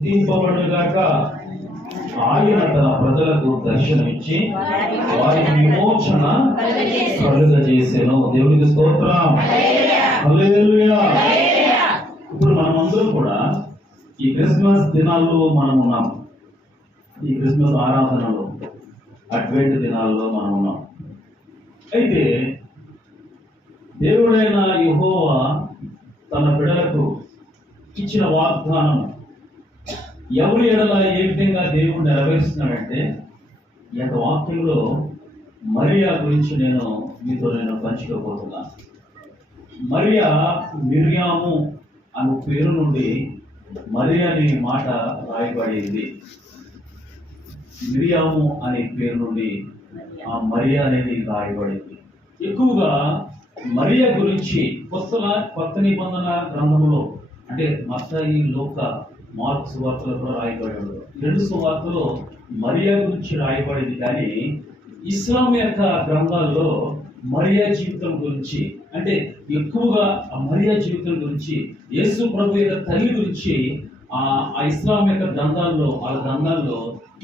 స్తుతింపబడుగాక. ఆయన తన ప్రజలకు దర్శనమిచ్చి వారికి విమోచన కలుగజేసెను. దేవునికి స్తోత్రం. హల్లెలూయా. ఇప్పుడు మనమందరం కూడా ఈ క్రిస్మస్ దినాల్లో మనం ఉన్నాం. ఈ క్రిస్మస్ ఆరాధనలో అడ్వెంట్ దినాల్లో మనం ఉన్నాం. అయితే దేవుడైన యెహోవా తన బిడ్డలకు ఇచ్చిన వాగ్దానం ఎవరి ఎడల ఏ విధంగా దేవుడు నెరవేరుస్తున్నాడంటే, ఈ యొక్క వాక్యంలో మరియా గురించి నేను పంచుకోబోతున్నాను. మరియా మిర్యాము అనే పేరు నుండి మరియా అనే మాట రాయబడింది. మిర్యాము అనే పేరు నుండి ఆ మరియా అనేది రాయబడింది. ఎక్కువగా మరియా గురించి కొత్త నిబంధన గ్రంథంలో అంటే మత్తయి, లూకా, మార్కు సువార్తలో కూడా రాయబడి రెండు సువార్తలో మరియా గురించి రాయబడింది. కానీ ఇస్లాం యొక్క గ్రంథాల్లో మరియా జీవితం గురించి అంటే ఎక్కువగా ఆ మరియా జీవితం గురించి, యేసు ప్రభు యొక్క తల్లి గురించి ఆ ఇస్లాం యొక్క గ్రంథాల్లో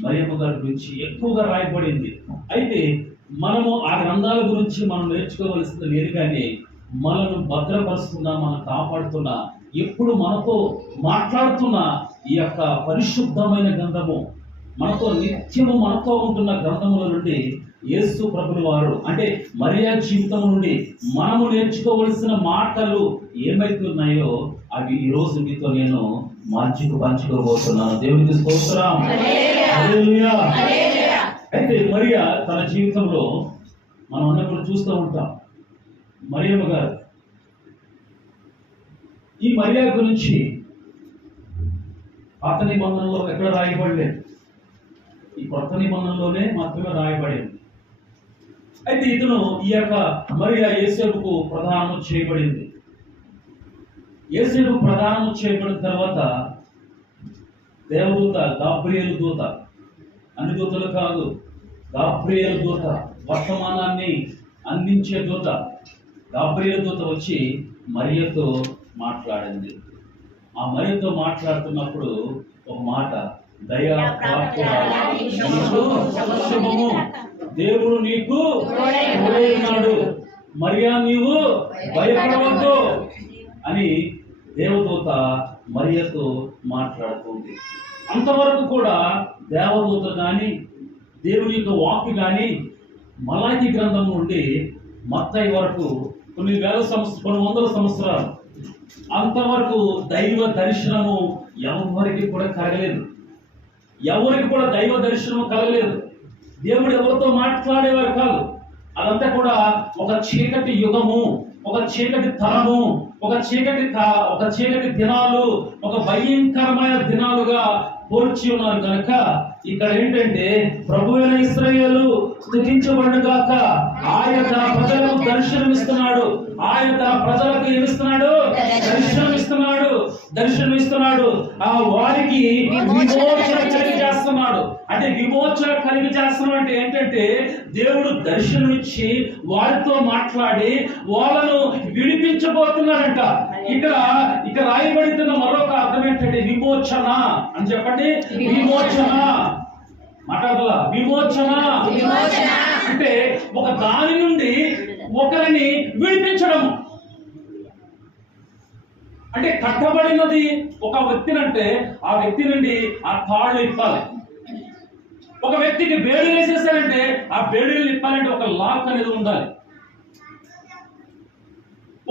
మరియమ్మ గారి గురించి ఎక్కువగా రాయబడింది. అయితే మనము ఆ గ్రంథాల గురించి మనం నేర్చుకోవలసింది లేదు, కానీ మనను భద్రపరుస్తున్నా, మనం కాపాడుతున్నా, ఎప్పుడు మనతో మాట్లాడుతున్న ఈ యొక్క పరిశుద్ధమైన గ్రంథము, మనతో నిత్యము మనతో ఉంటున్న గ్రంథముల నుండి యేసు ప్రభుల వారు అంటే మరియా జీవితం నుండి మనము నేర్చుకోవలసిన మాటలు ఏమైతున్నాయో అవి ఈ రోజు మీతో నేను పంచుకోబోతున్నాను. దేవునికి స్తోత్రం. హల్లెలూయా. అయితే మరియా తన జీవితంలో మనం అన్నప్పుడు చూస్తూ ఉంటాం. మరియమ్మ గారు, ఈ మరియా గురించి పాత నిబంధనలో ఎక్కడ రాయబడలేదు, ఈ కొత్త నిబంధనలోనే మాత్రమే రాయబడింది. అయితే ఈ యొక్క మరియా యేసేపుకు ప్రదానం చేయబడింది. యేసేపు ప్రదానం చేయబడిన తర్వాత దేవదూత గాబ్రియేలు దూత, అన్ని దూతలు కాదు, గాబ్రియేలు దూత, వర్తమానాన్ని అందించే దూత గాబ్రియేలు దూత వచ్చి మరియతో మాట్లాడింది. ఆ మరియతో మాట్లాడుతున్నప్పుడు ఒక మాట, దయా శుభము, దేవుడు నీకు తోడైనాడు, మరియా నీవు భయపడవద్దు అని దేవదూత మరియతో మాట్లాడుతుంది. అంతవరకు కూడా దేవదూత కానీ దేవుని యొక్క వాక్కు కానీ మలాకి గ్రంథం నుండి మత్తయి వరకు కొన్ని వందల సంవత్సరాలు అంతవరకు దైవ దర్శనము ఎవరికి కూడా కలగలేదు. దైవ దర్శనము కలగలేదు. దేవుడు ఎవరితో మాట్లాడేవారు కాదు. అదంతా కూడా ఒక చీకటి యుగము, ఒక చీకటి తరము, ఒక చీకటి దినాలు, ఒక భయంకరమైన దినాలుగా పోల్చి ఉన్నారు. కనుక ఇక్కడ ఏంటంటే, ప్రభువైన ఇశ్రాయేలు స్తుతించబడుగాక, ఆయన తన ప్రజలకు దర్శనమిస్తున్నాడు. ఆయన తన ప్రజలకు ఏమిస్తున్నాడు? దర్శనమిస్తున్నాడు. ఆ వారికి విమోచన కలిగి చేస్తున్నాడు. అంటే విమోచన కలిగి చేస్తున్నాడు అంటే ఏంటంటే, దేవుడు దర్శనమిచ్చి వారితో మాట్లాడి వాళ్ళను విడిపించబోతున్నాడంట. ఇక్కడ రాయబడుతున్న మరొక అర్థం ఏంటంటే విమోచన అని చెప్పండి. విమోచన మాట్లాడలా, విమోచన అంటే ఒక దాని నుండి ఒకరిని విడిపించడము. అంటే కట్టబడినది ఒక వ్యక్తినంటే ఆ వ్యక్తి నుండి ఆ తాళ్ళు ఇప్పాలి. ఒక వ్యక్తికి బేడు వేసేసారంటే ఆ బేడులు ఇప్పాలంటే ఒక లాక్ అనేది ఉండాలి.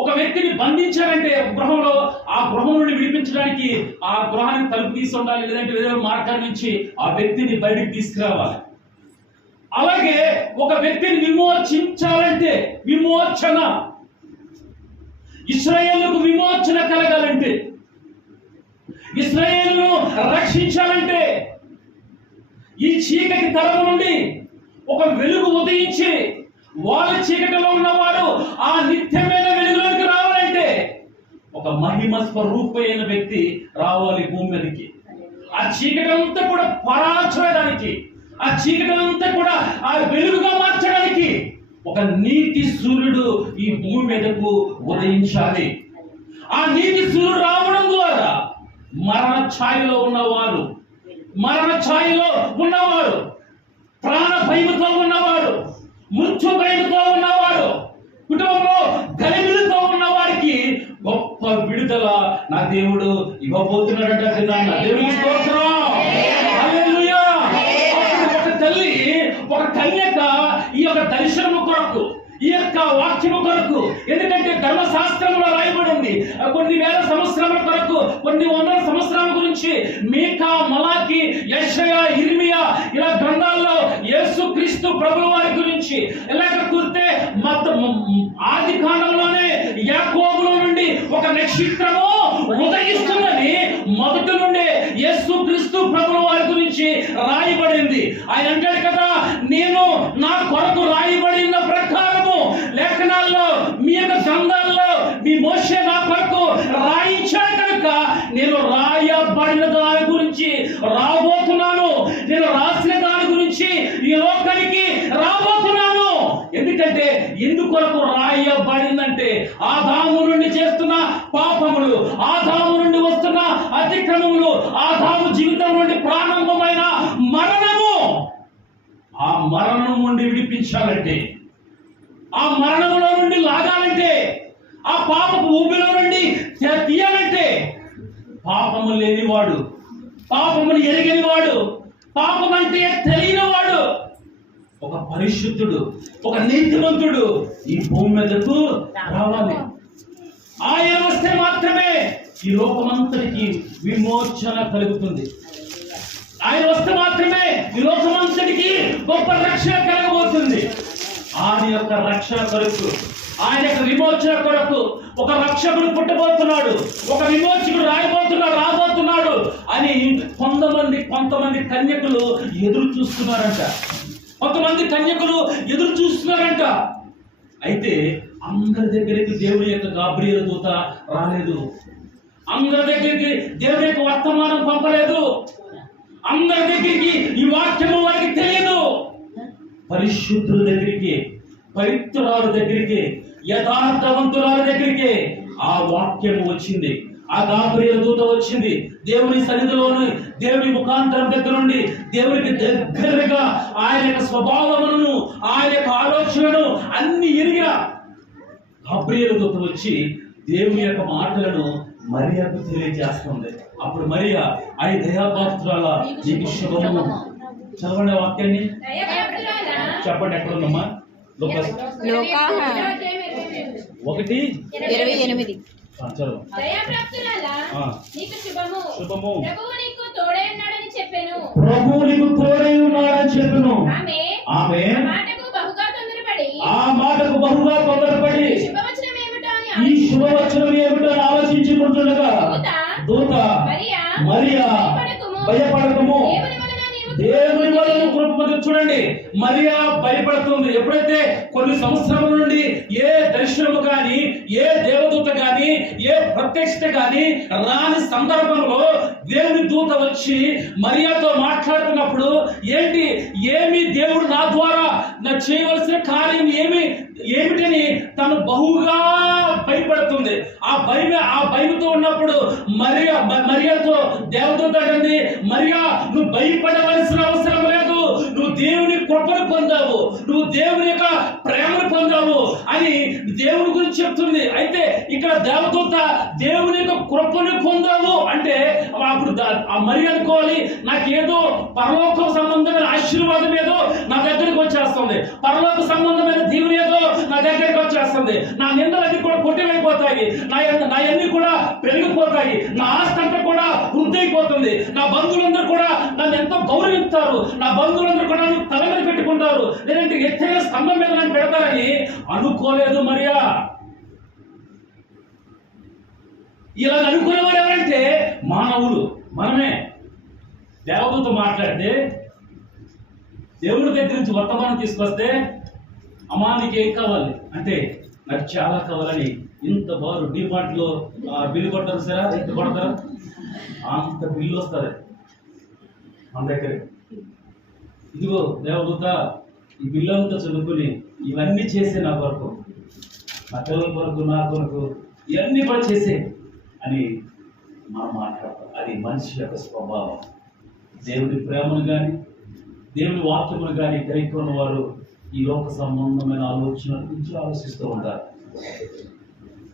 ఒక వ్యక్తిని బంధించాలంటే గృహంలో ఆ గృహం నుండి విడిపించడానికి ఆ గృహానికి తలుపు తీసి ఉండాలి, లేదంటే వేరే మార్గాల నుంచి ఆ వ్యక్తిని బయటికి తీసుకురావాలి. అలాగే ఒక వ్యక్తిని విమోచించాలంటే విమోచన, ఇశ్రాయేలుకు విమోచన కలగాలంటే, ఇశ్రాయేలును రక్షించాలంటే ఈ చీకటి తరం నుండి ఒక వెలుగు ఉదయించి వాళ్ళ చీకటిలో ఉన్నవాడు ఆ నిత్యమైన వెలుగులోకి రావాలంటే ఒక మహిమ స్వరూపమైన వ్యక్తి రావాలి భూమి మీదకి. ఆ చీకటి అంతా కూడా పరాచడానికి, ఆ చీకటి అంతా కూడా ఆ వెలుగుగా మార్చడానికి ఒక నీతి సూర్యుడు ఈ భూమి మీదకు ఉదయించాలి. ఆ నీతి సూర్యుడు రావడం ద్వారా మరణ ఛాయలో ఉన్నవారు, మరణ ఛాయలో ఉన్నవారు, ప్రాణ భయముతో ఉన్నవారు, మృత్యు భయముతో ఉన్నవారు, కుటుంబంలో గలిబిలితో ఉన్న వారికి గొప్ప విడుదల నా దేవుడు ఇవ్వబోతున్నాడంట కదా. నా దేవుడికి స్తోత్రం. హల్లెలూయా. ఒక తల్లి, ఒక కన్యక ఈ యొక్క దర్శనము కొరకు, ఈ యొక్క వాక్యము కొరకు, ఎందుకంటే ధర్మశాస్త్రంలో రాయబడింది కొన్ని వేల సంవత్సరాల కొరకు, కొన్ని వందల సంవత్సరాల గురించి మీకా, మలాకి, యెషయా, ఇర్మియా ఇలా గ్రంథాల్లో యేసుక్రీస్తు ప్రభువు వారి గురించి ఇలాగ కూర్తే ఆది కాలంలోనే యాకోబులో నుండి ఒక నక్షత్రము ఉదయిస్తుందని మొదటి నుండే యేసుక్రీస్తు ప్రభువు వారి గురించి రాయబడింది. ఆయన అంటాడు కదా, నేను నా కొరకు రాయబడిన ప్రకారము లేఖనాల్లో మీ యొక్క గ్రంథాల్లో మీ మోషే నా కొరకు రాయించాడు కనుక నేను రాయబడిన దాని గురించి రాబోతున్నాను, నేను రాసిన దాని గురించి ఈ లోకానికి రాబోతున్నాను. ఎందుకంటే ఎందుకొరకు రాయబడిందంటే ఆదాము నుండి చేస్తున్న పాపములు, ఆదాము నుండి వస్తున్న అతిక్రమములు, ఆదాము జీవితం నుండి ప్రారంభమైన మరణము, ఆ మరణం నుండి విడిపించాలంటే, ఆ మరణంలో నుండి లాగాలంటే, ఆ పాపపు ఊబిలో నుండి తీయాలంటే పాపము లేనివాడు, పాపమును ఎరిగినవాడు, పాపం అంటే తెలియనివాడు, ఒక పరిశుద్ధుడు, ఒక నీతివంతుడు ఈ భూమి మీదకు రావాలి. ఆయన వస్తే మాత్రమే ఈ లోకమంతటికి విమోచన కలుగుతుంది. ఆయన వస్తే మాత్రమే ఈ లోకమంతటికి గొప్ప రక్షణ కలగబోతుంది. ఆయన యొక్క రక్షణ కొరకు, ఆయన యొక్క విమోచన కొరకు ఒక రక్షకుడు పుట్టబోతున్నాడు, ఒక విమోచకుడు రాబోతున్నాడు అని కొంతమంది కన్యకులు ఎదురు చూస్తున్నారంట. కొంతమంది కన్యకులు ఎదురు చూస్తున్నారంట. అయితే అందరి దగ్గరికి దేవుని యొక్క గాబ్రియలు దూత రాలేదు. అందరి దగ్గరికి దేవుని యొక్క వర్తమానం పంపలేదు. అందరి దగ్గరికి ఈ వాక్యము వారికి తెలియదు. పరిశుద్ధుల దగ్గరికి, పవిత్రురాల దగ్గరికి, యథార్థవంతురాల దగ్గరికి ఆ వాక్యము వచ్చింది. ఆ గాబ్రియలు దూత వచ్చింది. దేవుని సన్నిధిలోని, దేవుని ముఖాంతరం దగ్గర నుండి దేవునికి దగ్గరగా ఆయన యొక్క స్వభావములను, ఆయన యొక్క ఆలోచనలను అన్ని ఎరిగిన గాబ్రియలు దూత వచ్చి దేవుని యొక్క మాటలను మరియకు తెలియజేస్తుంది. అప్పుడు మరియా, ఆయన దయాపాత్రాల నీకు శుభము. చదవండి వాక్యాన్ని, చెప్పండి. ఎక్కడ ఉందమ్మా? 1:28. శుభము, ప్రభువు నీకు తోడై ఉన్నాడని చెప్పెను. ఆమె ఆ మాటకు బహుగా తొందరపడి ఈ శుభవచనం ఏమిటో ఆలోచించుకుంటుండగా దూత మరియా భయపడకము, దేవుని వలన కృప. చూడండి, మరియా భయపడుతుంది. ఎప్పుడైతే కొన్ని సంవత్సరాల నుండి ఏ దర్శనము గాని, ఏ దేవదూత గాని, ఏ ప్రత్యక్షత గాని రాని సందర్భంలో దేవుని దూత వచ్చి మరియాతో మాట్లాడుతున్నప్పుడు ఏమి దేవుడు నా ద్వారా నా చేయవలసిన కార్యం ఏమిటని తను బహుగా భయపడుతుంది. ఆ భయంతో ఉన్నప్పుడు మరియాతో దేవదూత అంటుంది, మరియా నువ్వు భయపడవలసిన అవసరం లేదు, నువ్వు దేవుని కృపను పొందావు, నువ్వు దేవుని యొక్క ప్రేమను పొందావు అని దేవుని గురించి చెప్తుంది. అయితే ఇక్కడ దేవదూత దేవుని యొక్క కృపను పొందావు అంటే అప్పుడు మరి అనుకోవాలి, నాకేదో పరలోక సంబంధమైన ఆశీర్వాదం ఏదో నా దగ్గరికి వచ్చేస్తుంది, పరలోక సంబంధమైన దీవెన ఏదో నా దగ్గరికి వచ్చేస్తుంది, నా నిందలన్నీ కూడా కొట్టివైపోతాయి, నా అన్ని కూడా పెరిగిపోతాయి, నా ఆస్తి అంతా కూడా వృద్ధి అయిపోతుంది, నా బంధువులందరూ కూడా నన్ను ఎంతో గౌరవిస్తారు, నా బంధువులందరూ కూడా నన్ను తల మీద పెట్టుకుంటారు, లేదంటే ఎత్తైన స్తంభం మీద నన్ను పెడతారని అనుకోలేదు మరియా. ఇలా అనుకునేవారు ఎవరంటే మానవులు, మనమే. దేవదూత మాట్లాడితే, దేవుడి దగ్గర నుంచి వర్తమానం తీసుకొస్తే, అమ్మా నీకు ఏం కావాలి అంటే నాకు చాలా కావాలని ఇంత బారు డిమార్ట్లో బిల్లు కొట్టారు సరే, ఇంత కొడతారు, అంత బిల్లు వస్తుంది మన దగ్గర. ఇదిగో దేవదూత ఈ బిల్లు అంతా చదువుకుని ఇవన్నీ చేసే నా కొరకు, నా పిల్లల కొరకు, నా కొరకు ఇవన్నీ కూడా చేసే అని మనం మాట్లాడతాం. అది మనిషి యొక్క స్వభావం. దేవుడి ప్రేమను కానీ దేవుని వాక్యమును కానీ కైకొన్న వారు ఈ లోక సంబంధమైన ఆలోచన గురించి ఆలోచిస్తూ ఉంటారు.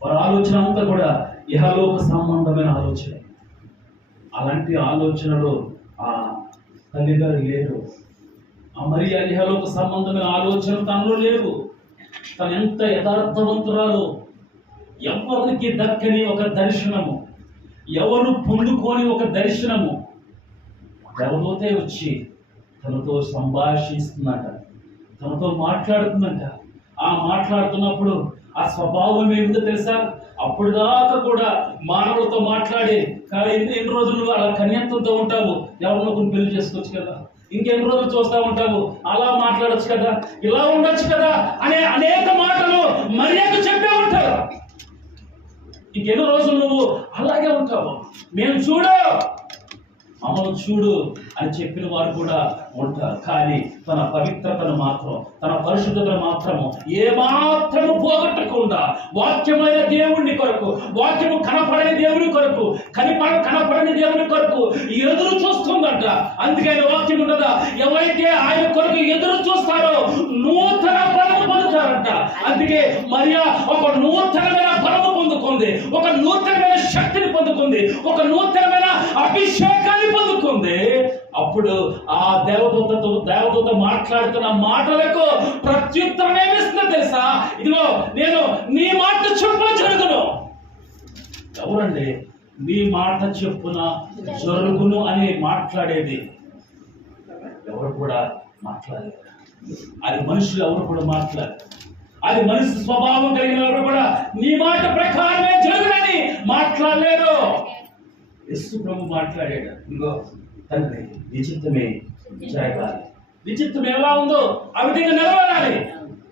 వారి ఆలోచన అంతా కూడా ఇహలోక సంబంధమైన ఆలోచన. అలాంటి ఆలోచనలు ఆ తల్లిగారు లేరు. ఆ మరియా ఇహలోక సంబంధమైన ఆలోచన తనలో లేవు. తను ఎంత యథార్థవంతురాలు, ఎవరికి దక్కని ఒక దర్శనము, ఎవరు పొందుకోని ఒక దర్శనము. దేవదూతే వచ్చి తనతో సంభాషిస్తుందట, తనతో మాట్లాడుతుందంట. ఆ మాట్లాడుతున్నప్పుడు ఆ స్వభావం ఏమిటో తెలుసా? అప్పుడు దాకా కూడా మానవులతో మాట్లాడే ఎన్ని రోజులు అలా కన్యత్వంతో ఉంటావు, ఎవరినో కొన్ని పెళ్లి చేసుకోవచ్చు కదా, ఇంకెన్ని రోజులు చూస్తూ ఉంటావు, అలా మాట్లాడచ్చు కదా, ఇలా ఉండొచ్చు కదా అనే అనేక మాటలు మరియకు చెప్పే ఉంటారు. ఇంకెన్ని రోజులు నువ్వు అలాగే ఉంటావు, మేము చూడు మమ్మల్ని చూడు అని చెప్పిన వారు కూడా ఉంటారు. కానీ తన పవిత్రతను మాత్రం, తన పరిశుద్ధతను మాత్రము ఏమాత్రము పోగొట్టకుండా వాక్యమైన దేవుని కొరకు, వాక్యము కనపడని దేవుని కొరకు, కనపడని దేవుని కొరకు ఎదురు చూస్తుందంట. అందుకని వాక్యం ఉండదా, ఎవరైతే ఆయన కొరకు ఎదురు చూస్తారో నూతన బలము పొందుతారంట. అందుకే మరియా ఒక నూతనమైన బలము పొందుకుంది, ఒక నూతనమైన శక్తిని పొందుకుంది, ఒక నూతనమైన అభిషేకాన్ని పొందుకుంది. అప్పుడు ఆ దేవదూత మాట్లాడుతున్న మాటలకు ప్రత్యుత్తరం ఏమిస్తుందో తెలుసా? ఇదిగో నేను నీ మాట చొప్పున జరుగును. ఎవరండి నీ మాట చొప్పున జరుగును అని మాట్లాడేది? ఎవరు కూడా మాట్లాడలేరు. అది మనుషులు ఎవరు కూడా మాట్లాడరు. అది మనిషి స్వభావం కలిగిన ఎవరు కూడా నీ మాట ప్రకారమే జరుగునని మాట్లాడలేరు. యేసు ప్రభు మాట్లాడాడు, ఇదిగో తండ్రి నీ చిత్తమే జరగాలి, నీ చిత్తం ఎలా ఉందో ఆ విధంగా నెరవేరాలి.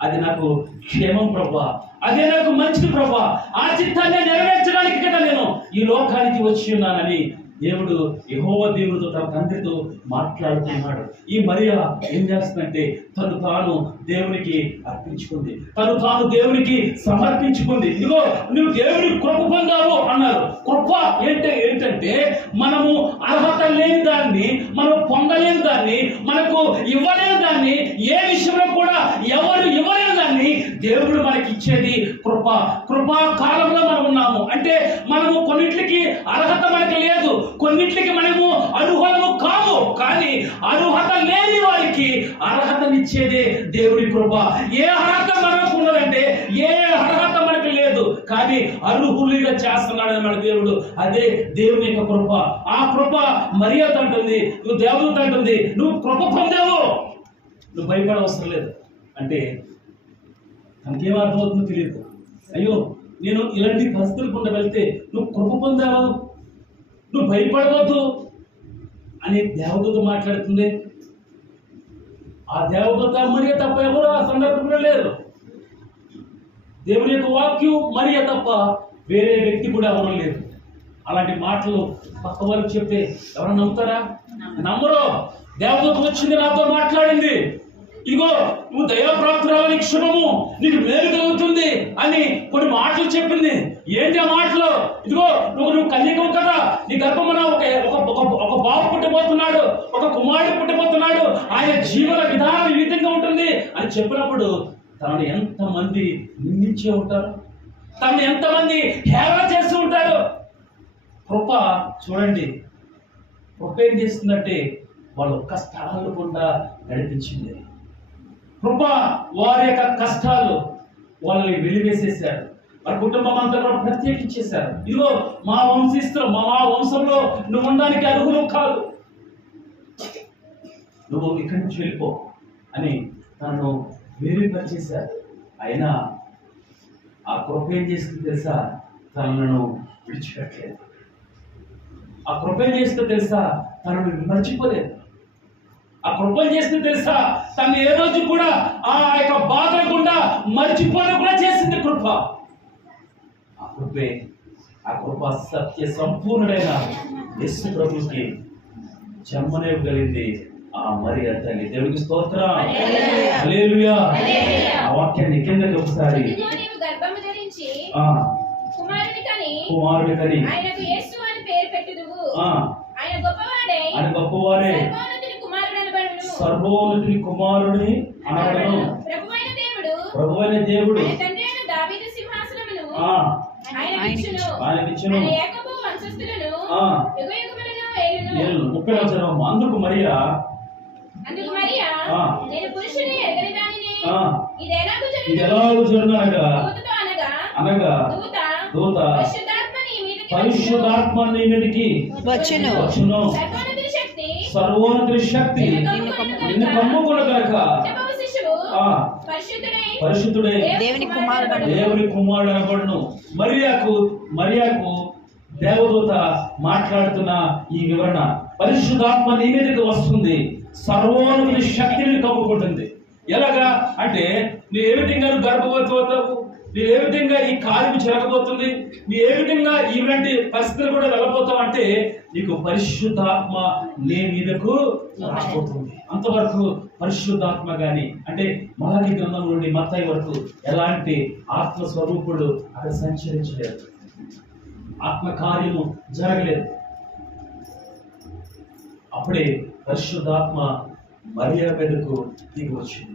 అది నాకు క్షేమం ప్రభా, అదే నాకు మంచిది ప్రభా, ఆ చిత్తాన్ని నెరవేర్చడానికి కదా నేను ఈ లోకానికి వచ్చి ఉన్నానని దేవుడు యెహోవా దేవుడితో తన తండ్రితో మాట్లాడుతున్నాడు. ఈ మరియా ఏం చేస్తుందంటే తను తాను దేవునికి అర్పించుకుంది, తను తాను దేవునికి సమర్పించుకుంది. ఇదిగో నువ్వు దేవుని కృప పొందావు అన్నారు. కృప ఏంటంటే మనము అర్హత లేని దాన్ని, మనం పొందలేని దాన్ని, మనకు ఇవ్వలేని దాన్ని, ఏ విషయంలో కూడా ఎవరు ఇవ్వలేని దాన్ని దేవుడు మనకి ఇచ్చేది కృప. కృపా కాలంలో మనం ఉన్నాము అంటే మనము కొన్నిటికి అర్హత మనకి లేదు, కొన్నిటికి మనము అర్హులము కాము. కానీ అర్హత లేని వారికి అర్హతనిచ్చేదే దేవుడి కృప. ఏ అర్హత మనకు ఉన్నదంటే ఏ అర్హత మనకు లేదు, కానీ అర్హులుగా చేస్తున్నాడు మన దేవుడు. అదే దేవుని యొక్క కృప. ఆ కృప మరియా అంటుంది, నువ్వు దేవుడు అంటుంది, నువ్వు కృప పొందావు, నువ్వు భయపడవసరం లేదు అంటే తనకేం అర్థమవుతుందో తెలియదు. అయ్యో నేను ఇలాంటి పరిస్థితులు గుండా వెళ్తే నువ్వు కృప పొందావు, నువ్వు భయపడవద్దు అని దేవదూత మాట్లాడుతుంది. ఆ దేవదూత మరియ తప్ప ఎవరు ఆ సందర్భంలో లేరు. దేవుని యొక్క వాక్యం మరియ తప్ప వేరే వ్యక్తి కూడా ఎవరు లేరు. అలాంటి మాటలు పక్క వాళ్ళకి చెప్తే ఎవరైనా నమ్ముతారా? నమ్మరు. దేవదూత వచ్చింది, నాతో మాట్లాడింది, ఇదిగో నువ్వు దయాప్రాప్తురాలు, నీకు శుభము, నీకు మేలు కలుగుతుంది అని కొన్ని మాటలు చెప్పింది. ఏంటి ఆ మాటలు? ఇదిగో నువ్వు కన్యకవు కదా, నీ గర్భమున ఒక బాబు పుట్టబోతున్నాడు, ఒక కుమారుడు పుట్టబోతున్నాడు, ఆయన జీవన విధానం ఈ విధంగా ఉంటుంది అని చెప్పినప్పుడు తనను ఎంతమంది నిందించే ఉంటారు, తనను ఎంతమంది హేళన చేస్తూ ఉంటారు. కృప చూడండి, కృప ఏం చేస్తుందంటే వాళ్ళు కష్టాలు కూడా నడిపించింది. కృప వారి యొక్క కష్టాలు వాళ్ళని వెలివేసేశారు, వారి కుటుంబం అంతా కూడా ప్రత్యేకించేశారు. ఇదిగో మా వంశీస్తులు, మా వంశంలో నువ్వు ఉండడానికి అర్హులు కాదు, నువ్వు ఇక్కడి నుంచి వెళ్ళిపో అని తనను వేరుపరిచేశారు. అయినా ఆ కృప ఏం చేస్తుంది తెలుసా? తనను విడిచిపెట్టలేదు. ఆ కృప ఏం చేస్తుందో తెలుసా? తనను మర్చిపోలేదు. ఆ కృప చేస్తుంది తెలుసా? తను ఏ రోజు కూడా ఆ యొక్క బాధ గుండా మర్చిపోయిన కూడా చేసింది కృప. ఆ కృప సత్య సంపూర్ణుడైన యేసు ప్రభుకి జన్మనివ్వగలిగింది ఆ మరియ తల్లి. దేవునికి స్తోత్రం, హల్లెలూయా. ఆ వాక్యాన్ని కిందకి ఒకసారి కుమారుని కని ఆయనకు యేసు అని పేరు పెట్టుదువు. ఆయన గొప్పవాడే సర్వోన్నతుని కుమారుని అనబడను. ప్రభువైన దేవుడు దావీదు సింహాసనమును ఆయనకిచ్చును. యాకోబు వంశస్థులను యుగయుగములను ఏలును. 30వ వచనం. అందుకు మరియా నేను పురుషుని ఎరగని దానిని ఇది ఎలాగూ జరుగును అనగా దూత పరిశుద్ధాత్మ నీ మీదకి వచ్చును. సర్వోన్నతుని శక్తి నిన్ను కమ్ముకొను గనుక పరిశుద్ధుడే దేవుని కుమారుడు అనబడును. మరియాకు దేవదూత మాట్లాడుతున్న ఈ వివరణ, పరిశుద్ధాత్మ నీ మీదకి వస్తుంది, సర్వోన్నతుని శక్తిని కమ్ముకుంటుంది. ఎలాగా అంటే నువ్వు ఏ విధంగా గర్భవతి అవుతావు, నువ్వు ఏ విధంగా ఈ కార్యం జరగబోతుంది, నువ్వు ఏ విధంగా ఇలాంటి పరిస్థితులు కూడా వెళ్ళబోతావు అంటే నీకు పరిశుద్ధాత్మ నీ మీదకు రాబోతుంది. అంతవరకు పరిశుద్ధాత్మ గాని అంటే మలాకి గ్రంథం నుండి మత్తయి వరకు ఎలాంటి ఆత్మ స్వరూపుడు అక్కడ సంచరించలేదు, ఆత్మ కార్యము జరగలేదు. అప్పుడే పరిశుద్ధాత్మ మరియా మీదకు దిగి వచ్చింది.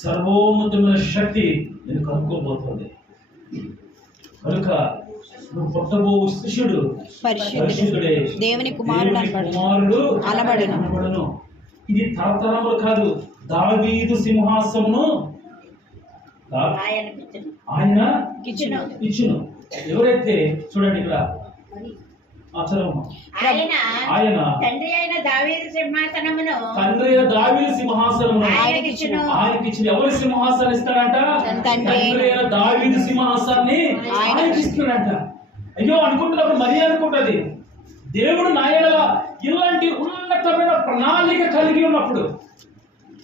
సర్వోన్నతమైన శక్తి నేను కనుక్కోబోతుంది కనుక నువ్వు పుట్టబో శిష్యుడు పరిశుద్ధుడే దేవుని కుమారుడు అనబడును. ఇది తరతరములు కాదు, దావీదు సింహాసమును ఆయన ఇచ్చును. ఎవరైతే చూడండి ఇక్కడ ఆయన తండ్రి అయిన దావీదు సింహాసనమును ఆయనకిచ్చును. ఎవరి సింహాసనం ఇస్తాడంట? తండ్రి అయిన దావీదు సింహాసనాన్ని ఆయనకి ఇస్తున్నాడంట. అయ్యో అనుకుంటున్నప్పుడు మరి అనుకుంటది, దేవుడు నాయనలా ఇలాంటి ఉన్నతమైన ప్రణాళిక కలిగి ఉన్నప్పుడు,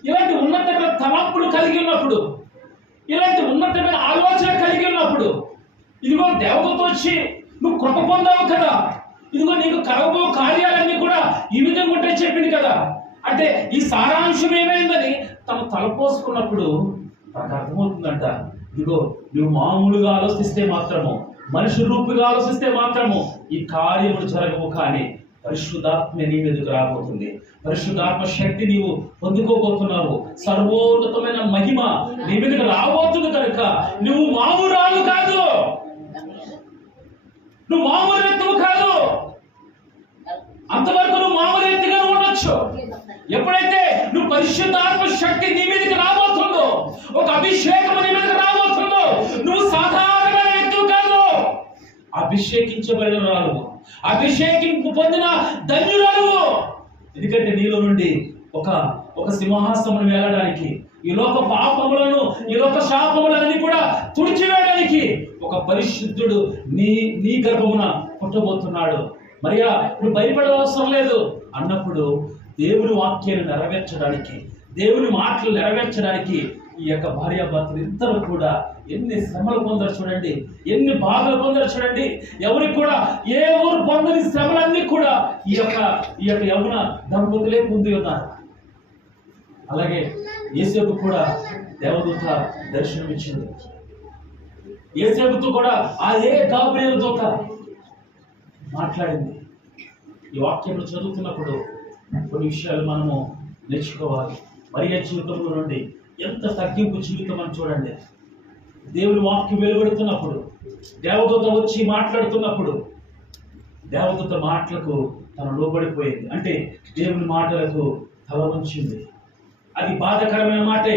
ఇలాంటి ఉన్నతమైన తలంపులు కలిగి ఉన్నప్పుడు, ఇలాంటి ఉన్నతమైన ఆలోచన కలిగి ఉన్నప్పుడు, ఇదిగో దేవదూత వచ్చి నువ్వు కృప పొందావు కదా, ఇదిగో నీకు కలగబో కార్యాలన్నీ కూడా ఈ విధంగా ఉంటే చెప్పింది కదా అంటే ఈ సారాంశం ఏమైందని తను తలపోసుకున్నప్పుడు నాకు అర్థమవుతుందంట, ఇదిగో నువ్వు మామూలుగా ఆలోచిస్తే మాత్రము, మనిషి రూపుగా ఆలోచిస్తే మాత్రము ఈ కార్యములు జరగవు, కానీ పరిశుద్ధాత్మ నీ మీదకు రాబోతుంది. పరిశుద్ధాత్మ శక్తి నీవు పొందుకోబోతున్నావు. సర్వోన్నతమైన మహిమ నీ మీదకు రాబోతుంది కనుక నువ్వు మామూలు కాదు, నువ్వు మామూలు వ్యక్తువు కాదు. అంతవరకు నువ్వు మామూలు వ్యక్తిగా ఉండొచ్చు. ఎప్పుడైతే నువ్వు పరిశుద్ధాత్మ శక్తి నీ మీదకి రాబోతుందో, ఒక అభిషేకం నీ మీదకి రాబోతుందో, నువ్వు సాధారణమైన వ్యక్తువు కాదు, అభిషేకించబడిన రాలు, అభిషేకింపు పొందిన ధన్యురాలు. ఎందుకంటే నీలో నుండి ఒక సింహాసనం వేలడానికి, ఈ లోక పాపములను, ఈ లోక శాపములన్నీ కూడా తుడిచివేయడానికి ఒక పరిశుద్ధుడు నీ గర్భమున పుట్టబోతున్నాడు. మరియా నువ్వు భయపడవసరం లేదు అన్నప్పుడు దేవుని వాక్యాన్ని నెరవేర్చడానికి, దేవుని మాటలు నెరవేర్చడానికి ఈ యొక్క భార్యాభర్తలు ఇద్దరు కూడా ఎన్ని శ్రమలు పొందారు చూడండి, ఎన్ని బాధలు పొందారు చూడండి. ఎవరికి కూడా ఏ ఊరు పొందని శ్రమలన్నీ కూడా ఈ యొక్క యవ్వన దంపతులే పొంది ఉన్నారు. అలాగే యేసేపు కూడా దేవదూత దర్శనం ఇచ్చింది. యేసేపుతో కూడా అదే గాబ్రియలు దూత మాట్లాడింది. ఈ వాక్యంలో చదువుతున్నప్పుడు కొన్ని విషయాలు మనము నేర్చుకోవాలి. మరియా జీవితంలో నుండి ఎంత తగ్గింపు జీవితం అని చూడండి. దేవుని వాక్యం వెలువడుతున్నప్పుడు, దేవదూత వచ్చి మాట్లాడుతున్నప్పుడు దేవదూత మాటలకు తను లోబడిపోయింది. అంటే దేవుని మాటలకు తల వంచింది. అది బాధాకరమైన మాటే,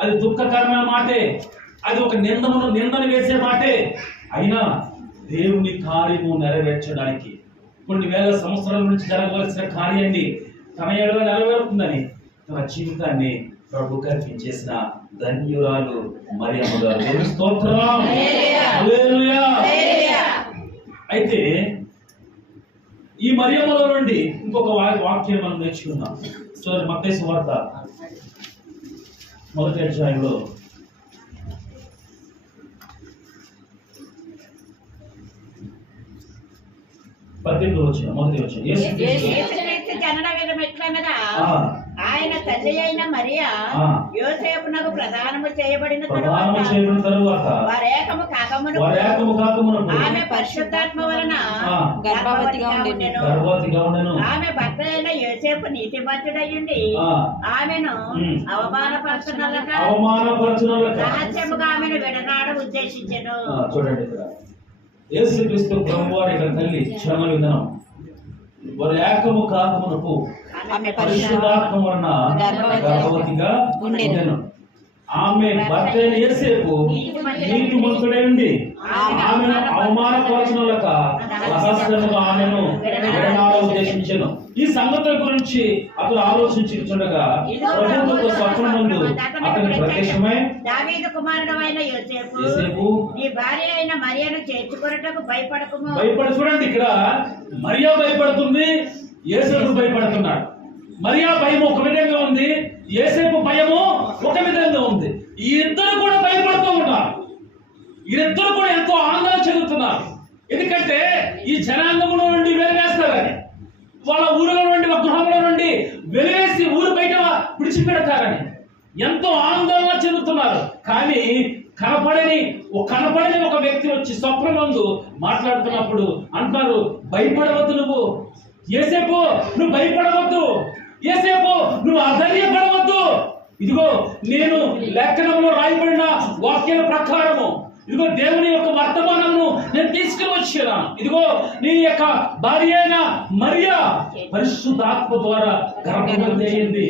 అది దుఃఖకరమైన మాటే, అది ఒక నిందను వేసే మాటే. అయినా దేవుని కార్యము నెరవేర్చడానికి కొన్ని వేల సంవత్సరాల నుంచి జరగవలసిన కార్యాన్ని తన ఎడల నెరవేరుతుందని తన జీవితాన్ని ప్రభు కల్పించేసిన ధన్యురాలు మరియమ్మ గారు. దేవుని స్తోత్రం. హల్లెలూయా. అయితే ఈ మరియమ్మలో నుండి ఇంకొక వాక్యం మనం నేర్చుకుందాం. సో మత్తయి సువార్త 1వ అధ్యాయంలో 18వ వచనం, మొదటి వచనం. ఆయన తల్లి అయిన మరియా ఆ. యోసేపునకు ప్రదానము చేయబడిన ప్రదానము చేయబడిన తరువాత వరేకము కాకమును ఆమె పరిశుద్ధాత్మ వలన ఆ. గర్భవతిగా ఉండెను. ఆమె భర్త అయిన యోసేపు నీతిమంతుడయ్యుండి ఆ. ఆమెను అవమానపరచునలక రహస్యముగా ఆమెను విడనాడ ఉద్దేశించెను. చూడండి ఇక్కడ యేసుక్రీస్తు ప్రభువారి యొక్క తల్లి శ్రమల విధానం వారి ఏకము కాకమునకు పరిశుద్ధాత్మ వలన గర్భవతిగా ఉండెను. ఆమె భర్త అయిన యోసేపు నీతిమంతుడై ఉండి ఆమెను అవమానపరచునలక రహస్యముగా ఆమెను విడనాడ ఉద్దేశించెను. ఈ సంగతుల గురించి అతను ఆలోచించుచుండగా ప్రభువుతో స్వప్నమందు అతని ప్రత్యక్షమై దావీదు కుమారుడు అయిన యోసేపు నీ భార్య అయిన మరియను చేర్చుకొనుటకు భయపడకుము. చూడండి ఇక్కడ మరియా భయపడుతుంది, యేసేపు భయపడుతున్నాడు. మరియా భయం ఒక విధంగా ఉంది, యేసేపు భయము ఒక విధంగా ఉంది. ఈ ఇద్దరు కూడా భయపడుతూ ఉన్నారు. వీరిద్దరు కూడా ఎంతో ఆందోళన చెందుతున్నారు. ఎందుకంటే ఈ జనాంగంలో నుండి వెలివేస్తారని, వాళ్ళ ఊరిలో నుండి ఒక గృహంలో నుండి వెలివేసి ఊరు బయట విడిచిపెడతారని ఎంతో ఆందోళన చెందుతున్నారు. కానీ కనపడని ఒక వ్యక్తి వచ్చి స్వప్నమందు మాట్లాడుతున్నప్పుడు అంటారు, భయపడవద్దు, నువ్వు యేసేపు, నువ్వు భయపడవద్దు, యేసేపు నువ్వు అధైర్యపడవద్దు. ఇదిగో నేను లేఖనంలో రాయబడిన వాక్యాల ప్రకారము ఇదిగో దేవుని యొక్క వర్తమానమును నేను తీసుకుని వచ్చాను. ఇదిగో నీ యొక్క భార్య అయిన మరియా పరిశుద్ధాత్మ ద్వారా గర్భవతి అయింది,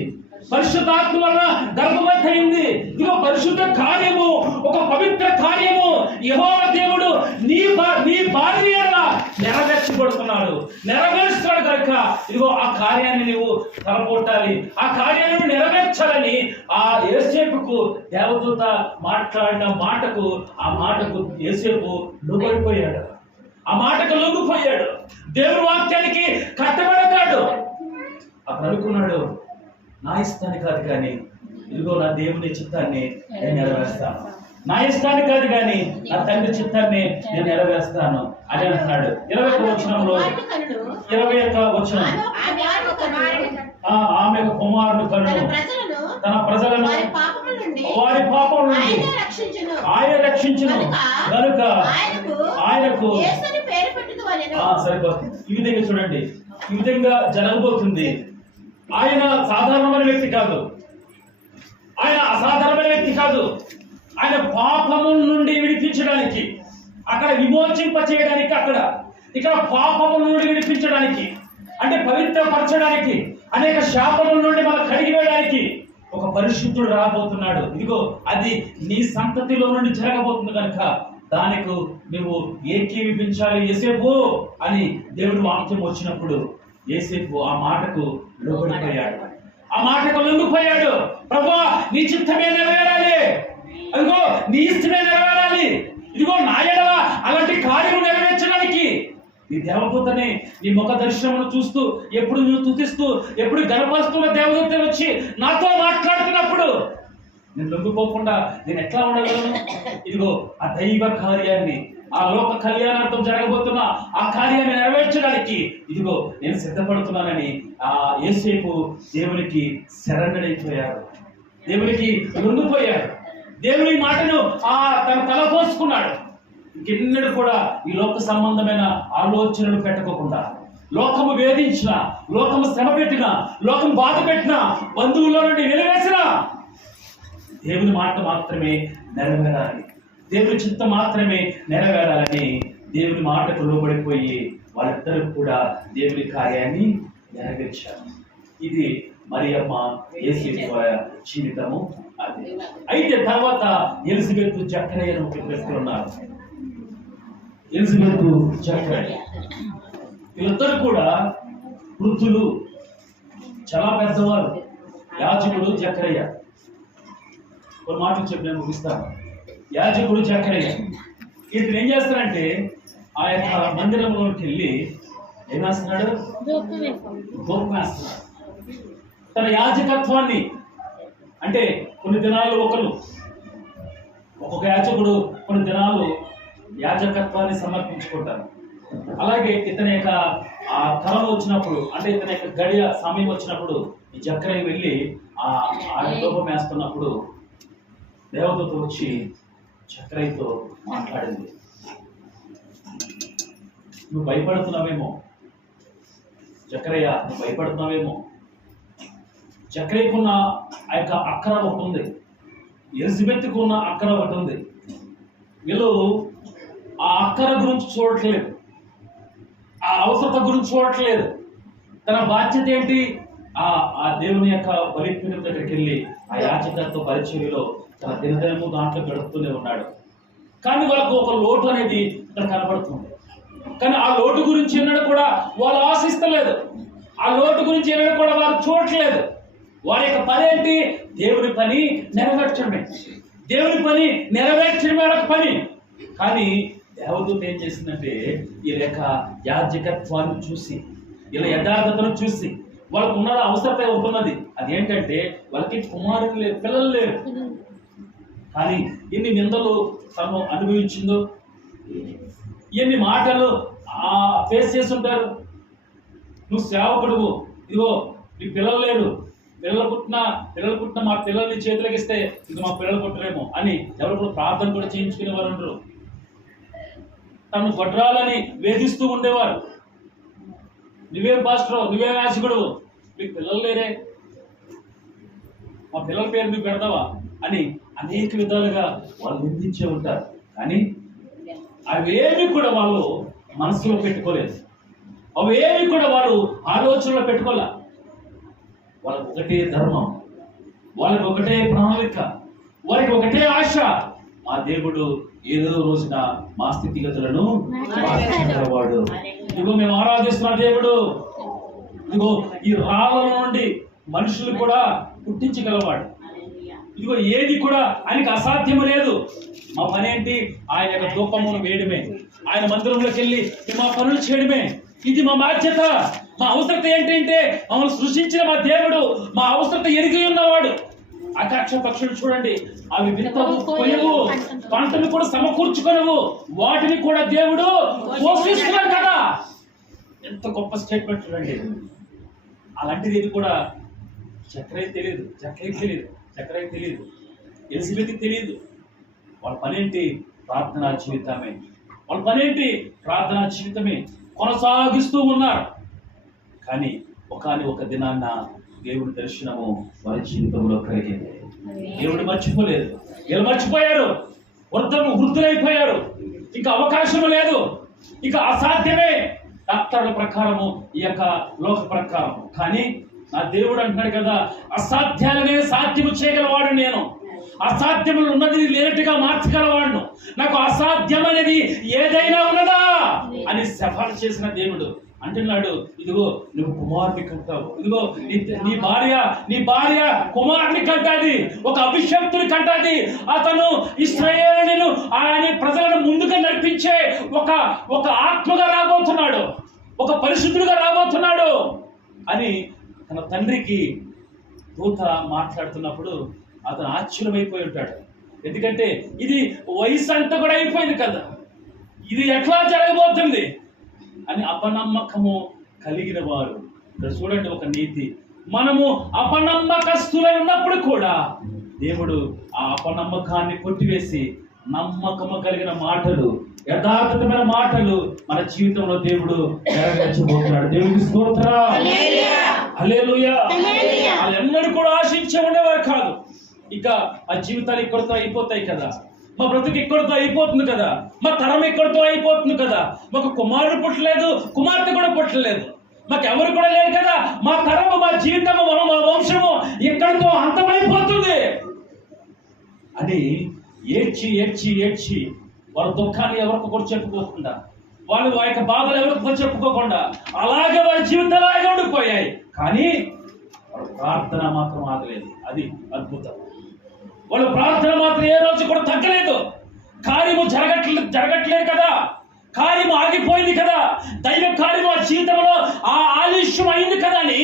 పరిశుద్ధాత్మ వలన గర్భవతి అయింది. ఇదిగో పరిశుద్ధ కార్యము, ఒక పవిత్ర కార్యము యెహోవా దేవుడు నీ భార్య నెరవేర్చబడుతున్నాడు, నెరవేరుస్తున్నాడు కనుక ఇదిగో ఆ కార్యాన్ని నువ్వు తలపోటాలి, ఆ కార్యాన్ని నెరవేర్చాలని ఆ యేసేపుకు దేవదూత మాట్లాడిన మాటకు యేసేపు లొంగిపోయాడు. ఆ మాటకు లొంగిపోయాడు, దేవుని వాక్యానికి కట్టబడతాడు. అప్పుడు అనుకున్నాడు, నా ఇష్టాన్ని కాదు కానీ ఇదిగో నా దేవుని చిత్తాన్ని నేను నెరవేరుస్తాను, నా ఇష్టాన్ని కాదు కానీ నా తండ్రి చిత్తాన్ని నేను నెరవేరుస్తాను అని అంటున్నాడు. 21వ వచనంలో 21వ వచనం ఆమె కుమారుడు కనును తన ప్రజలను వారి పాపం నుండి ఆయన రక్షించును కనుక ఆయనకు సరిపోతుంది. ఈ విధంగా చూడండి, ఈ విధంగా జరగబోతుంది. ఆయన సాధారణమైన వ్యక్తి కాదు, ఆయన అసాధారణమైన వ్యక్తి కాదు. ఆయన పాపము నుండి విడిపించడానికి, అక్కడ విమోచింప చేయడానికి, ఇక్కడ పాపము నుండి విడిపించడానికి, అంటే పవిత్రపరచడానికి, అనేక శాపముల నుండి మనం కడిగివేయడానికి ఒక పరిశుద్ధుడు రాబోతున్నాడు. ఇదిగో అది నీ సంతతిలో నుండి జరగబోతుంది కనుక దానికి నువ్వు ఏకీవిపించాలి యేసేపు అని దేవుడి వాక్యం వచ్చినప్పుడు యేసేపు ఆ మాటకు లోబడిపోయాడు, ఆ మాటకు లొంగిపోయాడు. ప్రభువా నీ చిత్తమే నెరవేరాలి, అదిగో నీ ఇష్టమే నెరవేరాలి, ఇదిగో నా ఎడల అలాంటి కార్యము నెరవేర్చడానికి నీ దేవదూతని నీ ముఖ దర్శనమును చూస్తూ ఎప్పుడు నువ్వు స్తుతిస్తూ ఎప్పుడు గర్భస్తున్న దేవదూత వచ్చి నాతో మాట్లాడుతున్నప్పుడు నేను లొంగిపోకుండా నేను ఎట్లా ఉండగలను? ఇదిగో ఆ దైవ కార్యాన్ని, ఆ లోక కళ్యాణార్థం జరగబోతున్న ఆ కార్యాన్ని నెరవేర్చడానికి ఇదిగో నేను సిద్ధపడుతున్నానని ఆ యేసేపు దేవునికి శరణైపోయాడు, దేవునికి లొంగిపోయాడు, దేవుని మాటను తన తల పోసుకున్నాడు. ఇంకెన్నడూ కూడా ఈ లోక సంబంధమైన ఆలోచనలు పెట్టుకోకుండా, లోకము వేధించిన, లోకము శ్రమ పెట్టిన, లోకం బాధ పెట్టిన, బంధువుల్లో నుండి వెలివేసిన దేవుని మాట మాత్రమే నెరవేరాలి, దేవుని చిత్తం మాత్రమే నెరవేరాలని దేవుని మాటకు లోబడిపోయి వాళ్ళిద్దరూ కూడా దేవుని కార్యాన్ని నెరవేర్చారు. ఇది మరియమ్మ యేసేపు జీవితము. అది అయితే తర్వాత ఎలిజబెత్ జకరియా అని ఒక వ్యక్తులు ఉన్నారు. ఎలిజబెత్ జకరియా వీళ్ళిద్దరు కూడా వృద్ధులు, చాలా పెద్దవారు. యాజకుడు జకరియా, ఒక మాటలు చెప్పి నేను ముగిస్తాను. యాజకుడు జకరియా ఇతను ఏం చేస్తారంటే ఆ యొక్క మందిరంలోకి వెళ్ళి ఏం వేస్తున్నాడు? ధూపం వేస్తున్నాడు. తన యాజకత్వాన్ని, అంటే కొన్ని దినాలు ఒక్కొక్క యాజకుడు కొన్ని దినాలు యాజకత్వాన్ని సమర్పించుకుంటారు. అలాగే ఇతని యొక్క ఆ తరం వచ్చినప్పుడు, అంటే ఇతని యొక్క గడియ సమయం వచ్చినప్పుడు ఈ జక్కరయ్య వెళ్ళి ఆ ధూపం వేస్తున్నప్పుడు దేవదూత వచ్చి జక్కరయ్యతో మాట్లాడింది. నువ్వు భయపడుతున్నావేమో జక్కరయ్య, నువ్వు భయపడుతున్నావేమో. జక్కరయ్యకున్న ఆ యొక్క అక్కర ఒకటి ఉంది, ఎలిజబెత్కు ఉన్న అక్కర ఒకటి ఉంది. వీళ్ళు ఆ అక్కర గురించి చూడట్లేదు, ఆ అవసరత గురించి చూడట్లేదు. తన బాధ్యత ఏంటి? ఆ దేవుని యొక్క బలిపీఠం దగ్గరికి వెళ్ళి ఆ యాజకత్వ పరిచర్యలో తన దినదినము దాంట్లో గడుపుతూనే ఉన్నాడు. కానీ వాళ్ళకు ఒక లోటు అనేది ఇక్కడ కనబడుతుంది. కానీ ఆ లోటు గురించి ఎన్నడూ కూడా వాళ్ళు ఆశిస్తలేదు, ఆ లోటు గురించి ఎన్నడూ కూడా వారు చూడట్లేదు. వారి యొక్క పని ఏంటి? దేవుని పని నెరవేర్చడమే, దేవుని పని నెరవేర్చడమే వాళ్ళ పని. కానీ దేవదూత ఏం చేసిందంటే వీళ్ళ యొక్క యాజకత్వాన్ని చూసి, వీళ్ళ యథార్థతను చూసి, వాళ్ళకు ఉన్న అవసరత ఉంటున్నది. అదేంటంటే వాళ్ళకి కుమారులు లేరు, పిల్లలు లేరు. కానీ ఎన్ని నిందలు తను అనుభవించిందో, ఎన్ని మాటలు ఫేస్ చేసి ఉంటారు. నువ్వు సేవకుడు, ఇదిగో నీ పిల్లలు లేరు, పిల్లలు పుట్టిన మా పిల్లల్ని చేతులకు ఇస్తే ఇది మా పిల్లలు పుట్టరేమో అని ఎవరు కూడా ప్రార్థన కూడా చేయించుకునేవారు ఉండరు. తను కొట్టాలని వేధిస్తూ ఉండేవారు. నువ్వేం పాస్టర్, నువ్వేం యాజకుడు, మీకు పిల్లలు లేరే, మా పిల్లల పేరు నువ్వు పెడతావా అని అనేక విధాలుగా వాళ్ళు నిందించే ఉంటారు. కానీ అవేమి కూడా వాళ్ళు మనసులో పెట్టుకోలేదు, అవేమి కూడా వాళ్ళు ఆలోచనలో పెట్టుకోలే. వాళ్ళకి ఒకటే ధర్మం, వాళ్ళకి ఒకటే ప్రణాళిక, వారికి ఒకటే ఆశ. మా దేవుడు ఏదో రోజున మా స్థితిగతులను మార్చగలవాడు. ఇదిగో మేము ఆరాధిస్తున్న దేవుడు, ఇదిగో ఈ రాళ్ళ నుండి మనుషులు కూడా పుట్టించగలవాడు. ఇదిగో ఏది కూడా ఆయనకు అసాధ్యము లేదు. మా పని ఏంటి? ఆయన యొక్క ధూపమును వేయడమే, ఆయన మందిరంలోకి వెళ్ళి మా పనులు చేయడమే. ఇది మా బాధ్యత. మా అవసరత ఏంటంటే మమ్మల్ని సృష్టించిన మా దేవుడు మా అవసరత ఎరిగి ఉన్నవాడు. ఆకాశ పక్షులు చూడండి, అవి విత్తవు, కొయ్యవు, పంటను కూడా సమకూర్చుకొనవు, వాటిని కూడా దేవుడు పోషిస్తున్నాడు కదా. ఎంత గొప్ప స్టేట్మెంట్ చూడండి. అలాంటిది ఇది కూడా చక్రయ్య తెలియదు, చక్రయ్య తెలియదు, ఎలిజబెత్ తెలియదు. వాళ్ళ పనేంటి? ప్రార్థనా జీవితమే. వాళ్ళ పనేంటి? ప్రార్థనా జీవితమే కొనసాగిస్తూ ఉన్నారు. కానీ ఒక దినాన్న దేవుడి దర్శనము వారి జీవితంలో కలిగింది. దేవుడు మర్చిపోలేదు, వీళ్ళు మర్చిపోయారు, వృద్ధులైపోయారు, ఇంకా అవకాశం లేదు, ఇక అసాధ్యమే డాక్టర్ల ప్రకారము, ఈ యొక్క లోక ప్రకారము. కానీ నా దేవుడు అంటున్నాడు కదా, అసాధ్యాలనే సాధ్యము చేయగలవాడు నేను, అసాధ్యములు ఉన్నది లేనట్టుగా మార్చగలవాడు, నాకు అసాధ్యం అనేది ఏదైనా ఉన్నదా అని సఫలం చేసిన దేవుడు అంటున్నాడు. ఇదిగో నువ్వు కుమారుని కంటావు, ఇదిగో నీ భార్య కుమారుని కంటాది, ఒక అభిషక్తుని కంటాది. అతను ఇశ్రాయేలును ఆయన ప్రజలను ముందుగా నడిపించే ఒక ఆత్మగా రాబోతున్నాడు, ఒక పరిశుద్ధుడుగా రాబోతున్నాడు అని తన తండ్రికి దూత మాట్లాడుతున్నప్పుడు అతను ఆశ్చర్యమైపోయి ఉంటాడు. ఎందుకంటే ఇది వయసు అంతా కూడా అయిపోయింది కదా, ఇది ఎట్లా జరగబోతుంది అని అపనమ్మకము కలిగిన వారు. ఇక్కడ చూడండి ఒక నీతి, మనము అపనమ్మకస్తులై ఉన్నప్పుడు కూడా దేవుడు ఆ అపనమ్మకాన్ని కొట్టివేసి నమ్మకము కలిగిన మాటలు, యథార్థమైన మాటలు మన జీవితంలో దేవుడు నెరవేర్చబోతున్నాడు. దేవుడికి స్తోత్రం, హల్లెలూయా. వాళ్ళు ఎన్నడూ కూడా ఆశించే ఉండేవారు కాదు. ఇక ఆ జీవితాలు ఇక్కడితో అయిపోతాయి కదా, మా బ్రతుకు ఇక్కడితో అయిపోతుంది కదా, మా తరం ఇక్కడితో అయిపోతుంది కదా, మాకు కుమారుడు పుట్టలేదు, కుమార్తె కూడా పుట్టలేదు, మాకు ఎవరు కూడా లేరు కదా, మా తరము, మా జీవితము, మా వంశము ఇక్కడితో అంతమైపోతుంది అని ఏడ్చి వాళ్ళ దుఃఖాన్ని ఎవరికి కూడా చెప్పుకోకుండా, వాళ్ళు వారి యొక్క బాధలు ఎవరికి కూడా చెప్పుకోకుండా అలాగే వారి జీవితాలు అలాగే ఉండిపోయాయి. కానీ వాళ్ళ ప్రార్థన మాత్రం ఆగలేదు. అది అద్భుతం. వాళ్ళ ప్రార్థన మాత్రం ఏ రోజు కూడా తగ్గలేదు. కార్యము జరగట్లేదు కదా, కార్యము ఆగిపోయింది కదా, దైవ కార్యము ఆ జీవితంలో ఆలస్యం అయింది కదా అని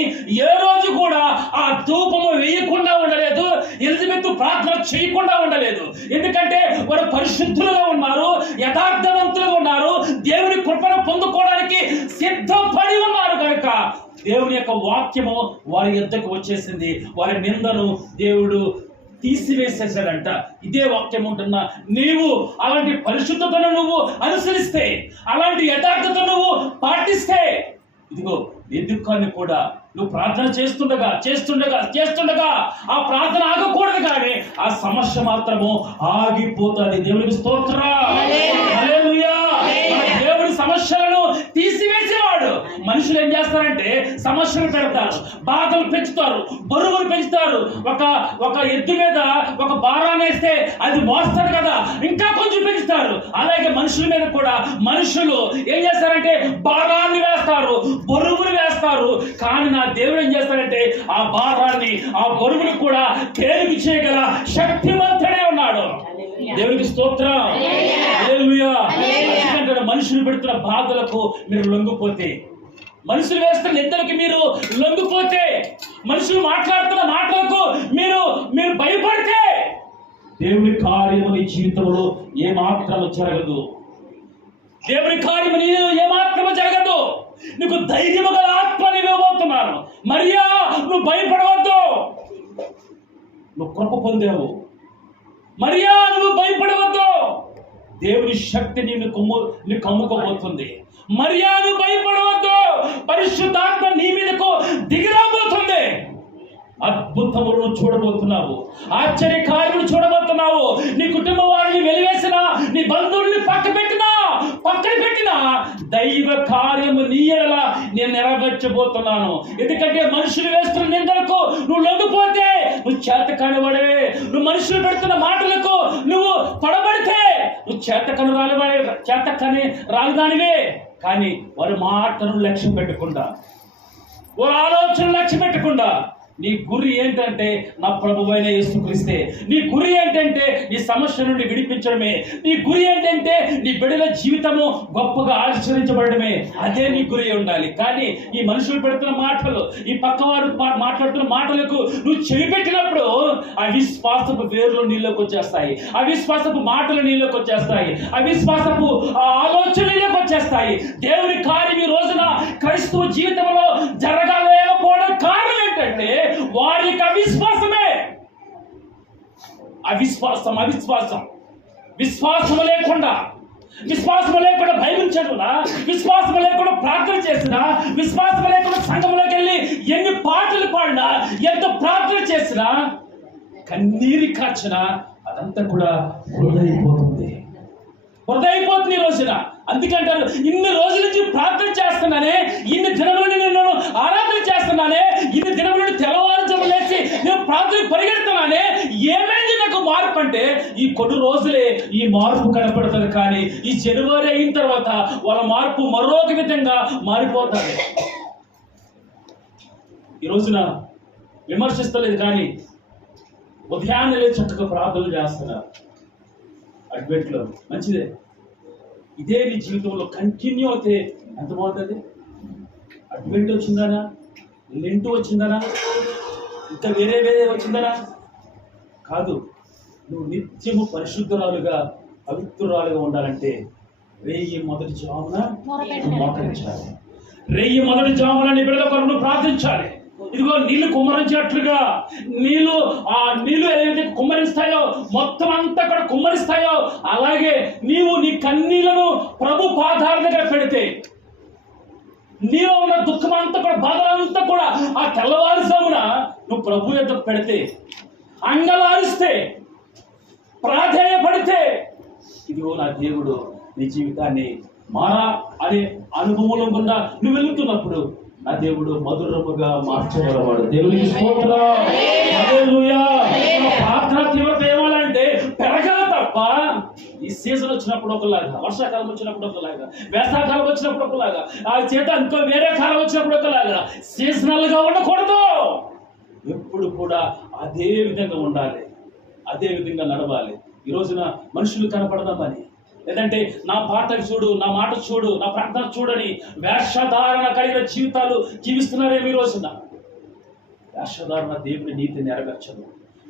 ఏ రోజు కూడా ఆ ధూపము వేయకుండా ఉండలేదు, ఎలిజబెత్ ప్రార్థన చేయకుండా ఉండలేదు. ఎందుకంటే వారు పరిశుద్ధులుగా ఉన్నారు, యథార్థవంతులుగా ఉన్నారు, దేవుని కృపను పొందుకో సిద్ధపడి ఉన్నారు కనుక దేవుని యొక్క వాక్యము వారి యుద్ధకు వచ్చేసింది. వారి నిందను దేవుడు తీసివేసేసాడంట. ఇదే వాక్యం ఉంటున్నా, నీవు అలాంటి పరిశుద్ధతను నువ్వు అనుసరిస్తే, అలాంటి యథార్థత నువ్వు పాటిస్తే, ఇదిగో నీ దుఃఖాన్ని కూడా నువ్వు ప్రార్థన చేస్తుండగా ఆ ప్రార్థన ఆగకూడదు, కానీ ఆ సమస్య మాత్రము ఆగిపోతుంది. దేవునికి స్తోత్రం. హల్లెలూయా. దేవుడి సమస్యలను తీసివేసేవాడు. మనుషులు ఏం చేస్తారంటే సమస్యలు పెడతారు, బాధలు పెంచుతారు, బరువులు పెంచుతారు. ఒక ఎద్దు మీద ఒక భారాన్ని వేస్తే అది మోస్తారు కదా, ఇంకా కొంచెం పెంచుతారు. అలాగే మనుషుల మీద కూడా మనుషులు ఏం చేస్తారంటే భారాన్ని వేస్తారు, బరువులు వేస్తారు. కానీ నా దేవుడు ఏం చేస్తాడంటే ఆ భారాన్ని, ఆ బరువులు కూడా తేలిక చేయగల శక్తివంతుడే ఉన్నాడు. దేవునికి స్తోత్రం. హల్లెలూయా. ఎందుకంటే మనుషులు పెడుతున్న బాధలకు మీరు లొంగిపోతే, మనుషులు వేస్తున్న నిందలకి మీరు లొంగిపోతే, మనుషులు మాట్లాడుతున్న మాటలకు మీరు భయపడితే, దేవుని కార్యము నీ జీవితంలో ఏమాత్రము జరగదు. దేవుని కార్యము నీలో ఏమాత్రము జరగదు. నీకు ధైర్యము గల ఆత్మని ఇవ్వబోతున్నాను. మరియా, నువ్వు భయపడవద్దు. నువ్వు కృప పొందావు. మరియా, నువ్వు భయపడవద్దు. దేవుని శక్తి నిన్ను కమ్ముకోబోతుంది. మరియా, నువ్వు భయపడవద్దు. పరిశుద్ధాత్మ నీ మీదకు దిగిరాబోతుంది. అద్భుతములను చూడబోతున్నావు, ఆశ్చర్య కార్యములు చూడబోతున్నావు. నీ కుటుంబ వారిని వెలివేసినా, నీ బంధువుల్ని పక్కన పెట్టినా దైవ కార్యము నీ ఎడల నేను నెరవేర్చబోతున్నాను. ఎందుకంటే మనుషులు వేస్తున్న నిందలకు నువ్వు లొంగిపోతే నువ్వు చేతకాని వాడవే. నువ్వు మనుషులు పెడుతున్న మాటలకు నువ్వు పడబడితే నువ్వు చేతకాని రాలుదానివే. కానీ వారి మాటను లక్ష్యం పెట్టకుండా, వారి ఆలోచన లక్ష్యం పెట్టకుండా, నీ గురి ఏంటంటే నా ప్రభువైన యేసుక్రీస్తే. నీ గురి ఏంటంటే నీ సమస్య నుండి విడిపించడమే. నీ గురి ఏంటంటే నీ బిడ్డల జీవితము గొప్పగా ఆచరించబడమే. అదే నీ గురి ఉండాలి. కానీ ఈ మనుషులు పెడుతున్న మాటలు, ఈ పక్కవారు మాట్లాడుతున్న మాటలకు నువ్వు చెవి పెట్టినప్పుడు అవిశ్వాసపు వేర్లు నీళ్ళకి వచ్చేస్తాయి, అవిశ్వాసపు మాటలు నీళ్ళకి వచ్చేస్తాయి, అవిశ్వాసపు ఆలోచన నీళ్ళకి వచ్చేస్తాయి. దేవుని కార్యం ఈ రోజున క్రైస్తవ జీవితంలో జరగలేకపోవడం కారణం ఏంటంటే వారి యొక్క అవిశ్వాసమే. విశ్వాసం లేకుండా బైబిల్ చదువునా, విశ్వాసం లేకుండా ప్రార్థన చేసినా, విశ్వాసం లేకుండా సంఘంలోకి వెళ్ళి ఎన్ని పాటలు పాడినా, ఎంత ప్రార్థన చేసినా, కన్నీరు కార్చినా అదంతా కూడా వృధైపోతుంది ఈ రోజున. అందుకంటారు, ఇన్ని రోజుల నుంచి ప్రార్థన చేస్తున్నానే, ఇన్ని దినముల నుండి నేను ఆరాధన చేస్తున్నానే, ఇన్ని దినముల నుండి తెల్లవారుజామున లేచి నేను ప్రార్థన పరిగెడుతున్నానే, ఏమైంది నాకు మార్పు అంటే ఈ కొన్ని రోజులే ఈ మార్పు కనపడుతుంది. కానీ ఈ జనవరి అయిన తర్వాత వాళ్ళ మార్పు మరొక విధంగా మారిపోతుంది. ఈ రోజున విమర్శిస్తలేదు, కానీ ఉదయాన్నే లేచి చక్కగా ప్రార్థనలు చేస్తున్నారు. అడ్వెంట్లో మంచిదే. ఇదే నీ జీవితంలో కంటిన్యూ అయితే ఎంత బాగుంటుంది. అడ్వెంట్ వచ్చిందనా, లెంట్ వచ్చిందనా, ఇంకా వేరే వచ్చిందనా కాదు. నువ్వు నిత్యము పరిశుద్ధురాలుగా, పవిత్రురాలుగా ఉండాలంటే రేయి మొదటి జామున మోకరించాలి. రేయి మొదటి జామున నీ బిడ్డల కొరకు ప్రార్థించాలి. ఇదిగో నీళ్లు కుమ్మరించినట్లుగా నీళ్లు ఏదైతే కుమ్మరిస్తాయో, మొత్తం అంతా కూడా కుమ్మరిస్తాయో, అలాగే నీవు నీ కన్నీళ్లను ప్రభు పాదాల దగ్గర పెడితే, నీలో ఉన్న దుఃఖం అంతా కూడా, బాధలంతా కూడా ఆ తెల్లవారుజామున నువ్వు ప్రభు యొక్క పెడితే, అంగలారిస్తే, ప్రాధేయపడితే, ఇదిగో నా దేవుడు నీ జీవితాన్ని మారా అనే అనుభవంలో గుండా నువ్వు వెళ్తున్నప్పుడు నా దేవుడు మధురముగా మార్చగలవాడు. దేవునికి స్తోత్రం. హల్లెలూయా. ప్రార్థన తీవ్రత ఏమాలంటే పెరగాలి తప్ప ఈ సీజన్ వచ్చినప్పుడు ఒకలాగా, వర్షాకాలం వచ్చినప్పుడు ఒకలాగా, వేసవకాలం వచ్చినప్పుడు ఒకలాగా, ఆ చేత ఇంకో వేరే కాలం వచ్చినప్పుడు ఒకలాగా సీజనల్ గా ఉండకూడదు. ఎప్పుడు కూడా అదే విధంగా ఉండాలి, అదే విధంగా నడవాలి. ఈ రోజున మనుషులు కనపడదామని, లేదంటే నా పాట చూడు, నా మాట చూడు, నా ప్రార్థన చూడని వేషధారణ కలిగిన జీవితాలు జీవిస్తున్నారేమో ఈ రోజున. వేషధారణ దేవుని నీతి నెరవేర్చదు.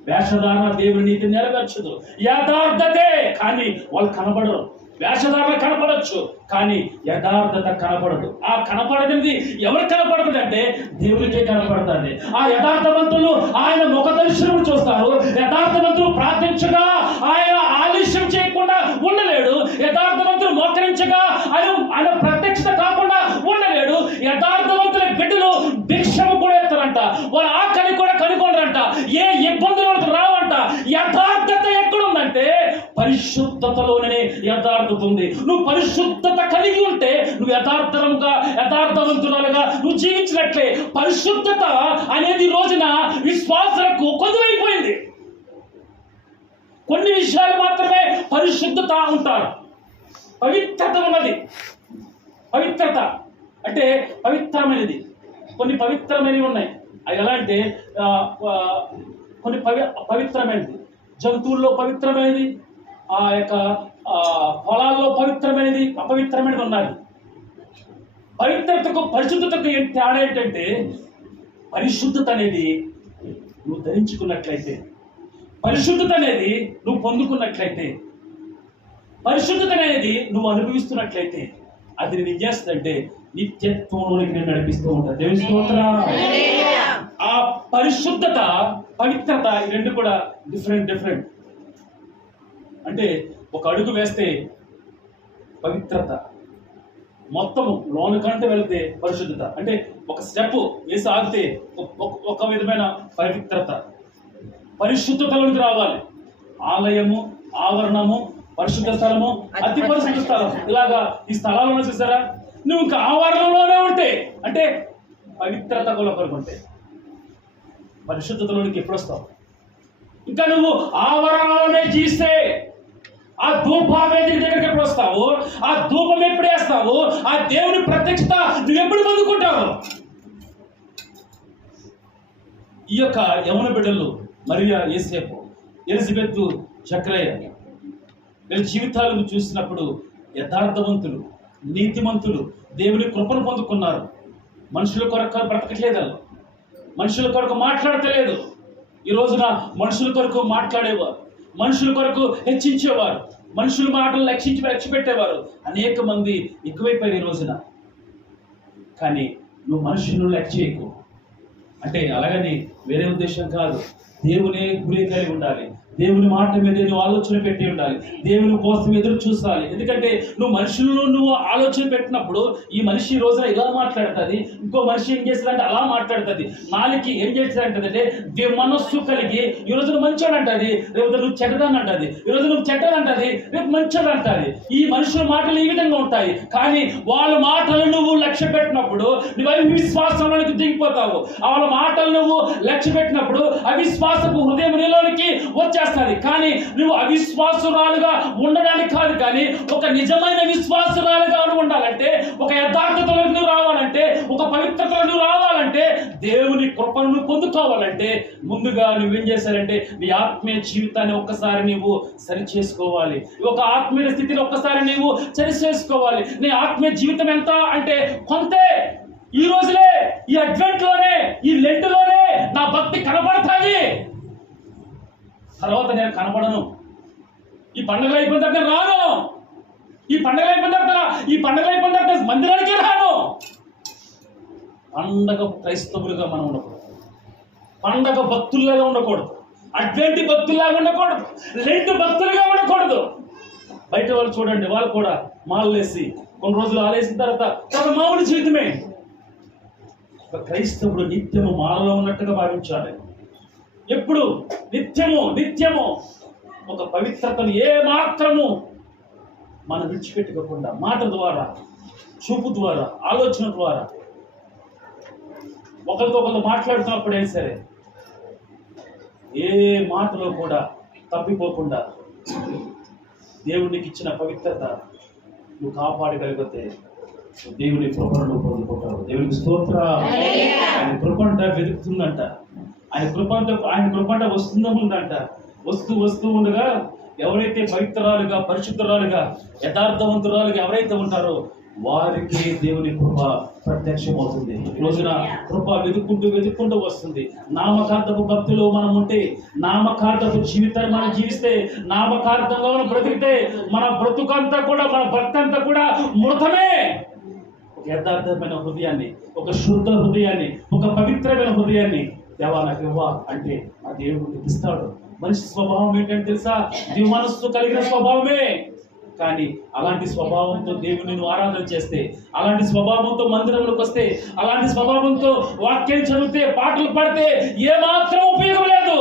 వేషధారణ దేవుని నీతి నెరవేర్చదు. యథార్థతే, కానీ వాళ్ళు కనబడరు. వేషధారణ కనపడచ్చు, కానీ యథార్థత కనపడదు. ఆ కనపడది ఎవరు కనపడుతుంది అంటే దేవునికే కనపడుతుంది. ఆ యథార్థవంతులు ఆయన ముఖ దర్శనం చూస్తారు. యథార్థవంతులు ప్రార్థించగా ఆయన ఆలస్యం చేయకుండా ఉండలేడు. యథార్థవంతులు మోకరించగా ఆయన ప్రత్యక్షత కాకుండా ఉండలేడు. యథార్థవంతుల బిడ్డలు భిక్షము కూడా ఎత్తారంట, వాళ్ళ ఆకలి కూడా కనుగొనరంట, ఏ ఇబ్బందులు వాళ్ళకి రావంట. యథార్థత ఎక్కడుందంటే పరిశుద్ధతలోనే యథార్థత ఉంది. నువ్వు పరిశుద్ధత కలిగి ఉంటే నువ్వు యథార్థవంతురాలుగా నువ్వు జీవించినట్లే. పరిశుద్ధత అనేది రోజున విశ్వాసులకు కొదువైపోయింది. కొన్ని విషయాలు మాత్రమే పరిశుద్ధత ఉంటారు. పవిత్రత ఉన్నది. పవిత్రత అంటే పవిత్రమైనది. కొన్ని పవిత్రమైనవి ఉన్నాయి. అవి ఎలా అంటే కొన్ని పవిత్రమైనది, జంతువుల్లో పవిత్రమైనది, ఆ యొక్క పొలాల్లో పవిత్రమైనది, అపవిత్రమైనది ఉన్నది. పవిత్రతకు పరిశుద్ధతకు ఏం తేడా ఏంటంటే పరిశుద్ధత అనేది నువ్వు ధరించుకున్నట్లయితే, పరిశుద్ధత అనేది నువ్వు పొందుకున్నట్లయితే, పరిశుద్ధత అనేది నువ్వు అనుభవిస్తున్నట్లయితే అది నేను ఏం చేస్తుందంటే నిత్యత్వంలోనికి నేను నడిపిస్తూ ఉంటాను. దేవుని స్తోత్రం. ఆ పరిశుద్ధత, పవిత్రత ఈ రెండు కూడా డిఫరెంట్. అంటే ఒక అడుగు వేస్తే పవిత్రత, మొత్తము లోను కంటే వెళితే పరిశుద్ధత. అంటే ఒక స్టెప్ వేసి ఆగితే ఒక విధమైన పవిత్రత. పరిశుద్ధతలోకి రావాలి. ఆలయము, ఆవరణము, పరిశుద్ధ స్థలము, అతి పరిశుద్ధ స్థలం, ఇలాగా ఈ స్థలాలను చూసారా. నువ్వు ఇంకా ఆవరణలోనే ఉంటే అంటే పవిత్రత కొరకు ఉంటే పరిశుద్ధతలోనికి ఎప్పుడు వస్తావు? ఇంకా నువ్వు ఆవరణలోనే జీస్తే ఆ ధూపావేది దగ్గరికి ఎప్పుడు వస్తావు? ఆ ధూపం ఎప్పుడు వేస్తావు? ఆ దేవుని ప్రత్యక్షత నువ్వు ఎప్పుడు పొందుకుంటావు? ఈ యొక్క యవన బిడ్డలు మరియా, యేసేపు, ఎలిజబెత్, జకరియా వీళ్ళ జీవితాలను చూసినప్పుడు యథార్థవంతులు, నీతిమంతులు, దేవుని కృపను పొందుకున్నారు. మనుషుల కొరకు బ్రతకట్లేదు, మనుషుల కొరకు మాట్లాడతలేదు. ఈ రోజున మనుషుల కొరకు మాట్లాడేవారు, మనుషుల కొరకు హెచ్చించేవారు, మనుషుల మాటలు లక్ష్య పెట్టేవారు అనేక మంది ఎక్కువైపోయారు ఈ రోజున. కానీ నువ్వు మనుషులను లెక్క చేయకు అంటే అలాగని వేరే ఉద్దేశం కాదు. దేవునే గురి కలిగి ఉండాలి. దేవుని మాట మీద నువ్వు ఆలోచన పెట్టి ఉండాలి. దేవుని కోసం ఎదురు చూడాలి. ఎందుకంటే నువ్వు ఆలోచన పెట్టినప్పుడు ఈ మనిషి ఈ రోజున ఇలా మాట్లాడుతుంది, ఇంకో మనిషి ఏం చేస్తాడంటే అలా మాట్లాడుతుంది. నాలుగు ఏం చేస్తాడంటే మనస్సు కలిగి ఈ రోజు నువ్వు మంచోడు అంటది, రేపు నువ్వు చెడ్డదాన్ని అంటది, ఈ రోజు నువ్వు చెడ్డదంటది, రేపు మంచోడు అంటది. ఈ మనుషుల మాటలు ఈ విధంగా ఉంటాయి. కానీ వాళ్ళ మాటలు నువ్వు లక్ష్య పెట్టినప్పుడు నువ్వు అవిశ్వాసంలోనికి దిగిపోతావు. వాళ్ళ మాటలు నువ్వు లక్ష్య పెట్టినప్పుడు అవిశ్వాసపు హృదయం నీలోనికి వచ్చేస్తుంది. కానీ నువ్వు అవిశ్వాసురాలుగా ఉండడానికి కాదు, కానీ ఒక నిజమైన విశ్వాసురాలుగా ఉండాలంటే, ఒక యథార్థతలో నువ్వు రావాలంటే, ఒక పవిత్రతలో నువ్వు రావాలంటే, దేవుని కృపను నువ్వు పొందుకోవాలంటే ముందుగా నువ్వేం చేశారంటే నీ ఆత్మీయ జీవితాన్ని ఒక్కసారి నీవు సరి చేసుకోవాలి. ఒక ఆత్మీయ స్థితిని ఒక్కసారి నీవు సరి చేసుకోవాలి. నీ ఆత్మీయ జీవితం ఎంత అంటే కొంతే. ఈ రోజులే, ఈ అడ్వెంట్ లోనే, ఈ లెంట్ లోనే నా భక్తి కనబడతాయి, తర్వాత నేను కనపడను. ఈ పండుగలు అయిపోయిన తర్వాత రాను, ఈ పండుగలు అయిపోయిన తర్వాత మందిరానికి రాను. పండగ క్రైస్తవులుగా మనం ఉండకూడదు, పండగ భక్తుల్లాగా ఉండకూడదు, అడ్వెంట్ భక్తుల్లాగా ఉండకూడదు, లెంట్ భక్తులుగా ఉండకూడదు. బయట వాళ్ళు చూడండి, వాళ్ళు కూడా మాలు వేసి కొన్ని రోజులు ఆలేసిన తర్వాత మామూలు జీవితమే. ఒక క్రైస్తవుడు నిత్యము మాలలో ఉన్నట్టుగా భావించాలి. ఎప్పుడు నిత్యము ఒక పవిత్రతను ఏ మాత్రము మనం విడిచిపెట్టుకోకుండా మాట ద్వారా, చూపు ద్వారా, ఆలోచన ద్వారా ఒకరితో ఒకరు మాట్లాడుతున్నప్పుడే సరే ఏ మాటలో కూడా తప్పిపోకుండా దేవునికి ఇచ్చిన పవిత్రత నువ్వు కాపాడగలిగితే దేవుని కృపను పొందుకుంటావు. దేవునికి స్తోత్రం. ఆయన కృపంట వెతుకుతుందంట, ఆయన కృపంట వస్తుందంట. వస్తూ ఉండగా ఎవరైతే పవిత్రాలుగా, పరిశుద్ధరాలుగా, యథార్థవంతురాలుగా ఎవరైతే ఉంటారో వారికి దేవుని కృప ప్రత్యక్షమవుతుంది. ఈ రోజున కృప వెతుక్కుంటూ వస్తుంది. నామకార్థపు భక్తిలో మనం ఉంటే, నామకార్థపు జీవితాన్ని మనం జీవిస్తే, నామకార్థంగా మనం బ్రతికితే మన బ్రతుకంతా కూడా, మన భక్తి అంతా కూడా మృతమే. ఒక యథార్థమైన హృదయాన్ని, ఒక శుద్ధ హృదయాన్ని, ఒక పవిత్రమైన హృదయాన్ని దేవా నాకు ఇవ్వ అంటే ఆ దేవుడు ఇస్తాడు. మనిషి స్వభావం ఏంటంటే తెలుసా? మనస్సు కలిగిన స్వభావమే. కానీ అలాంటి స్వభావంతో దేవుని నువ్వు ఆరాధన చేస్తే, అలాంటి స్వభావంతో మందిరంలోకి వస్తే, అలాంటి స్వభావంతో వాక్యం చదివితే, పాటలు పాడితే ఏమాత్రం ఉపయోగం లేదు.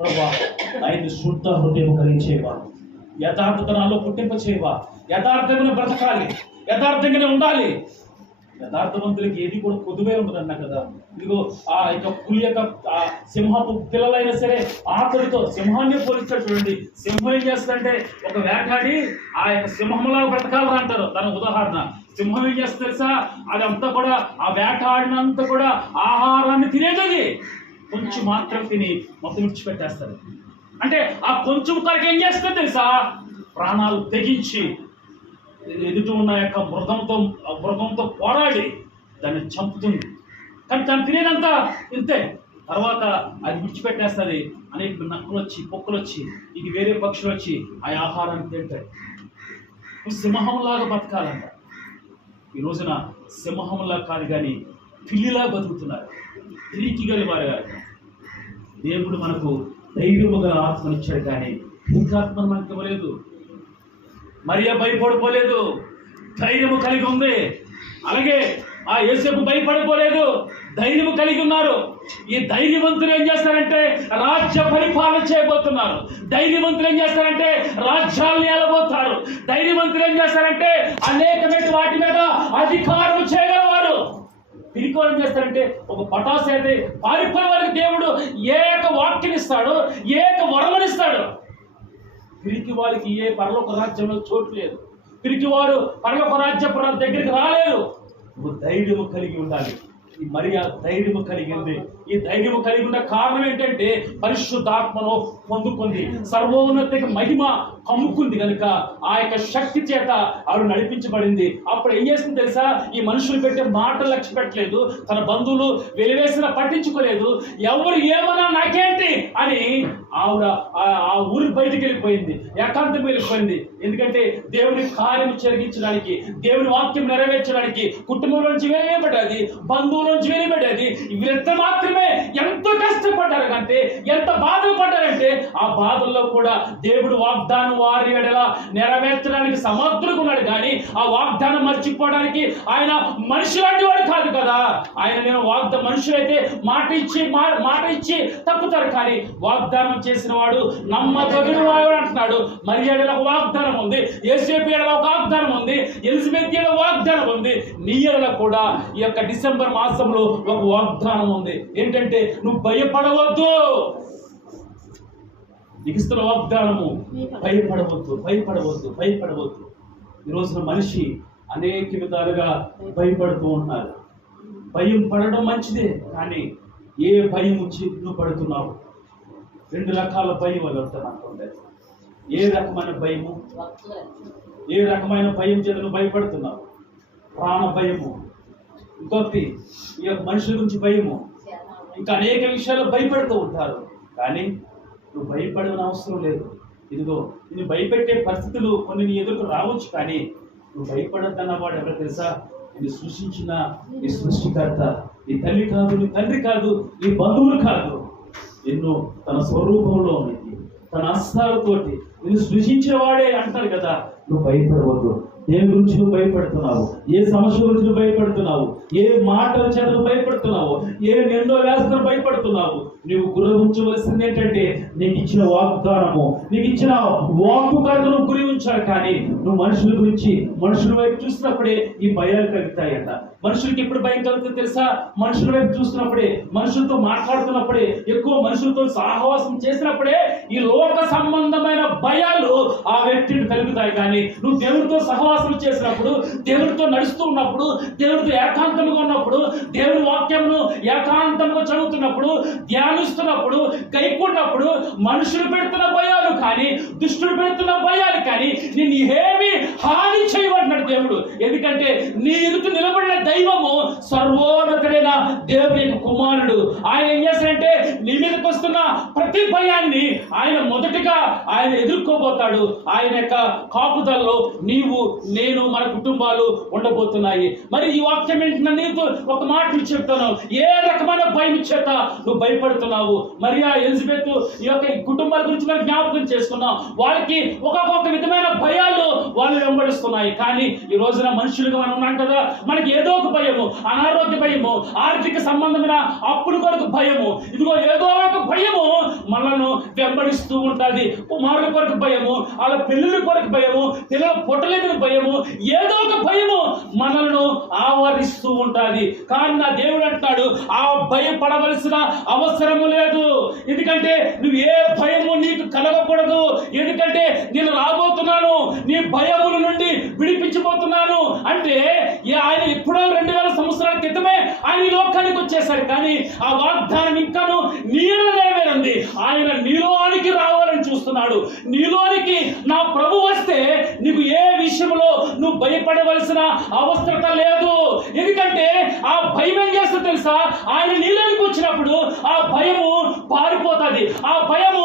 ప్రభా ఆయన శుద్ధ హృదయం కలిగించేవా, యథార్థతనాల్లో పుట్టింప చేయవా. యథార్థంగానే బ్రతకాలి, యథార్థంగానే ఉండాలి. యథార్థవంతులకి ఏది కూడా కొద్దువే ఉండదు అన్నా కదా. ఇదిగో ఆ యొక్క పులి యొక్క సింహపు పిల్లలైనా సరే ఆకలితో సింహాన్ని పోలిస్తాడు చూడండి. సింహం ఏం చేస్తుందంటే ఒక వేటాడి ఆ యొక్క సింహంలా బ్రతకాలని అంటారు. దాని ఉదాహరణ సింహం ఏం చేస్తుంది తెలుసా? అదంతా కూడా ఆ వేటాడినంత కూడా ఆహారాన్ని తినేది కొంచెం మాత్రం తిని మొత్తం విడిచిపెట్టేస్తారు. అంటే ఆ కొంచెం కొరకు ఏం చేస్తుంది తెలుసా? ప్రాణాలు తెగించి ఎదుటి ఉన్న యొక్క మృగంతో పోరాడి దాన్ని చంపుతుంది. కానీ తను తినేదంతా ఇంతే. తర్వాత అది విడిచిపెట్టేస్తుంది. అనేక నక్కలు వచ్చి, పొక్కులు వచ్చి, ఇది వేరే పక్షులు వచ్చి ఆ ఆహారాన్ని తింటాయి. సింహంలాగా బతకాలంట. ఈ రోజున సింహంలా కాదు కానీ పిల్లిలా బతుకుతున్నారు, తిరిగి గలివారు కాదు. దేవుడు మనకు ధైర్యము గల ఆత్మనిచ్చాడు కానీ మూర్ఖాత్మను మనకు ఇవ్వలేదు. మరియా భయపడిపోలేదు, ధైర్యము కలిగి ఉంది. అలాగే ఆ యోసేపు భయపడిపోలేదు, ధైర్యము కలిగి ఉన్నారు. ఈ ధైర్యవంతులు ఏం చేస్తారంటే రాజ్య పరిపాలన చేయబోతున్నారు. ధైర్యవంతులు ఏం చేస్తారంటే రాజ్యాలను ఏలబోతారు. ధైర్యవంతులు ఏం చేస్తారంటే అనేకమైన వాటి మీద అధికారం చేయగలవారు. పిరికోలు ఏం చేస్తారంటే ఒక పటాసు అయితే పారిపోయే వారికి దేవుడు ఏక వాక్యం ఇస్తాడు, ఏక వరమనిస్తాడు. పిరికి వారికి ఏ పరలోక రాజ్యంలో చోటు లేదు. పిరికి వారు పరలోక రాజ్య దగ్గరికి రాలేరు. నువ్వు ధైర్యము కలిగి ఉండాలి. ఈ మరియా ధైర్యము కలిగింది. ఈ ధైర్యము కలిగి ఉన్న కారణం ఏంటంటే పరిశుద్ధాత్మను పొందుకుంది, సర్వోన్నతికి మహిమ కమ్ముకుంది కనుక ఆ యొక్క శక్తి చేత ఆవిడ నడిపించబడింది. అప్పుడు ఏం చేస్తుంది తెలుసా? ఈ మనుషులు పెట్టే మాటలు లక్ష్య పెట్టలేదు, తన బంధువులు వెలివేసిన పట్టించుకోలేదు. ఎవరు ఏమన్నా నాకేంటి అని ఆవిడ ఆ ఊరి బయటికి వెళ్ళిపోయింది, ఏకాంతం వెళ్ళిపోయింది. ఎందుకంటే దేవుని కార్యం జరిగించడానికి, దేవుని వాక్యం నెరవేర్చడానికి కుటుంబం నుంచి వేయబడ్డది, బంధువుల నుంచి వేయబడ్డది. వీరంతా మాత్రమే ఎంతో కష్టపడ్డారు అంటే, ఎంత బాధలు పడ్డారంటే ఆ బాధల్లో కూడా దేవుడు వాగ్దానం వారి ఎడల నెరవేర్చడానికి సమర్థుడుగా ఉన్నాడు. కానీ ఆ వాగ్దానం మర్చిపోవడానికి ఆయన మనిషి లాంటి వాడు కాదు కదా. ఆయన నేను మనుషులైతే మాట ఇచ్చి తప్పుతారు, కానీ వాగ్దానం చేసిన వాడు నమ్మదగిన వాడు అంటున్నాడు. మరి ఎడల ఒక వాగ్దానం ఉంది, యేసేపు ఎడల ఒక వాగ్దానం ఉంది, ఎలిజబెత్ ఎడల వాగ్దానం ఉంది. నీ ఎడల కూడా ఈ యొక్క డిసెంబర్ మాసంలో ఒక వాగ్దానం ఉంది. ఏంటంటే నువ్వు భయపడవద్దు. ఇస్తున్న వాగ్దానము భయపడవద్దు. ఈ రోజున మనిషి అనేక విధాలుగా భయపడుతూ ఉన్నారు. భయం పడడం మంచిదే, కానీ ఏ భయం వచ్చి నువ్వు పడుతున్నావు? రెండు రకాల భయం వదులుతున్నాను. ఏ రకమైన భయము, ఏ రకమైన భయం చేత నువ్వు భయపడుతున్నావు? ప్రాణ భయము, ఇంకొకటి ఈ యొక్క మనుషుల గురించి భయము, ఇంకా అనేక విషయాలు భయపడుతూ ఉంటారు. కానీ నువ్వు భయపడని అవసరం లేదు. ఇదిగో నిన్ను భయపెట్టే పరిస్థితులు కొన్ని నీ ఎదురుకు రావచ్చు, కానీ నువ్వు భయపడద్దన్న వాడు ఎవరో తెలుసా? నిన్ను సృష్టించిన నీ సృష్టికర్త. నీ తల్లి కాదు, నీ తండ్రి కాదు, నీ బంధువులు కాదు. ఎన్నో తన స్వరూపంలో ఉన్నది, తన హస్తాలతోటి నిన్ను సృష్టించిన వాడే అంటారు కదా. నువ్వు భయపడవద్దు. దేని గురించి నువ్వు భయపడుతున్నావు? ఏ సమస్య గురించి నువ్వు భయపడుతున్నావు? ఏ మాటల చేత నువ్వు భయపడుతున్నావు? ఏ నిందో వేస్తున్న భయపడుతున్నావు? నువ్వు గురి ఉంచవలసింది ఏంటంటే నీకు ఇచ్చిన వాగ్దానము, నీకు ఇచ్చిన వాక్కు కనుక నువ్వు గురి ఉంచాలి. కానీ నువ్వు మనుషుల గురించి, మనుషుల వైపు చూసినప్పుడే ఈ భయాలు కలుగుతాయట. మనుషులకి ఎప్పుడు భయం కలుగుతుంది తెలుసా? మనుషుల వైపు చూసినప్పుడే, మనుషులతో మాట్లాడుతున్నప్పుడే, ఎక్కువ మనుషులతో సహవాసం చేసినప్పుడే ఈ లోక సంబంధమైన భయాలు ఆ వ్యక్తిని కలుగుతాయి. కానీ నువ్వు దేవుడితో సహవాసం చేసినప్పుడు, దేవుడితో నడుస్తూ ఉన్నప్పుడు, దేవుడితో ఏకాంతంగా ఉన్నప్పుడు, దేవుని వాక్యంను ఏకాంతంగా చదువుతున్నప్పుడు, ధ్యానిస్తున్నప్పుడు, కైకున్నప్పుడు మనుషులు పెడుతున్న భయాలు కానీ, దుష్టుడు పెడుతున్న భయాలు కానీ నిన్ను ఏమీ హాని చేయబడినాడు దేవుడు. ఎందుకంటే నీ ఎదుట నిలబడిన దైవము సర్వోన్నతుడైన దేవుని యొక్క కుమారుడు. ఆయన ఏం చేస్తాడంటే నీ మీదకి వస్తున్న ప్రతి భయాన్ని ఆయన మొదటిగా ఆయన ఎదుర్కోబోతాడు. ఆయన యొక్క కాపుదల్లో నీవు, నేను, మన కుటుంబాలు ఉండబోతున్నాయి. మరి ఈ వాక్యం ఏంటన్నా నీకు ఒక మాట చెప్తాను. ఏ రకమైన భయం చేత నువ్వు భయపడుతున్నావు? మరియా, ఎలిజబెత్ ఈ యొక్క కుటుంబాల గురించి మనం జ్ఞాపకం చేసుకున్నాం. వాళ్ళకి ఒక్కొక్క విధమైన భయాలు వాళ్ళు వెంబడిస్తున్నాయి. కానీ ఈ రోజున మనుషులుగా మనం ఉన్నాం కదా, మనకి ఏదో ఒక భయము, అనారోగ్య భయము, ఆర్థిక సంబంధమైన అప్పుల కొరకు భయము, ఇదిగో ఏదో ఒక భయము మనను వెంబడిస్తూ ఉంటుంది. కుమారుల కొరకు భయము, వాళ్ళ పెళ్ళిళ్ళ కొరకు భయము, పిల్లల పొట్టలేని భయము, ఏదో ఒక భయము మనలను ఆవరిస్తూ ఉంటుంది. కానీ నా దేవుడు అంటాడు, ఆ భయపడవలసిన అవసరము లేదు. ఎందుకంటే నువ్వు ఏ భయము నీకు కలగకూడదు. ఎందుకంటే నేను రాబోతున్నాను, నీ భయముల నుండి విడిపించబోతున్నాను అంటే ఆయన ఎప్పుడో 2000 సంవత్సరాల క్రితమే ఆయన ఈ లోకానికి వచ్చేసారు. కానీ ఆ వాగ్దానం ఇంకాను నీలో నెరవేరింది. ఆయన నీలోనికి రావాలని చూస్తున్నాడు. నీలోనికి నా ప్రభు వస్తే నీకు ఏ విషయంలో నువ్వు భయపడవలసిన అవసరత లేదు. ఎందుకంటే ఆ భయం ఏం చేస్తా తెలుసా? ఆయన నీలోనికి వచ్చినప్పుడు ఆ భయము పారిపోతుంది. ఆ భయము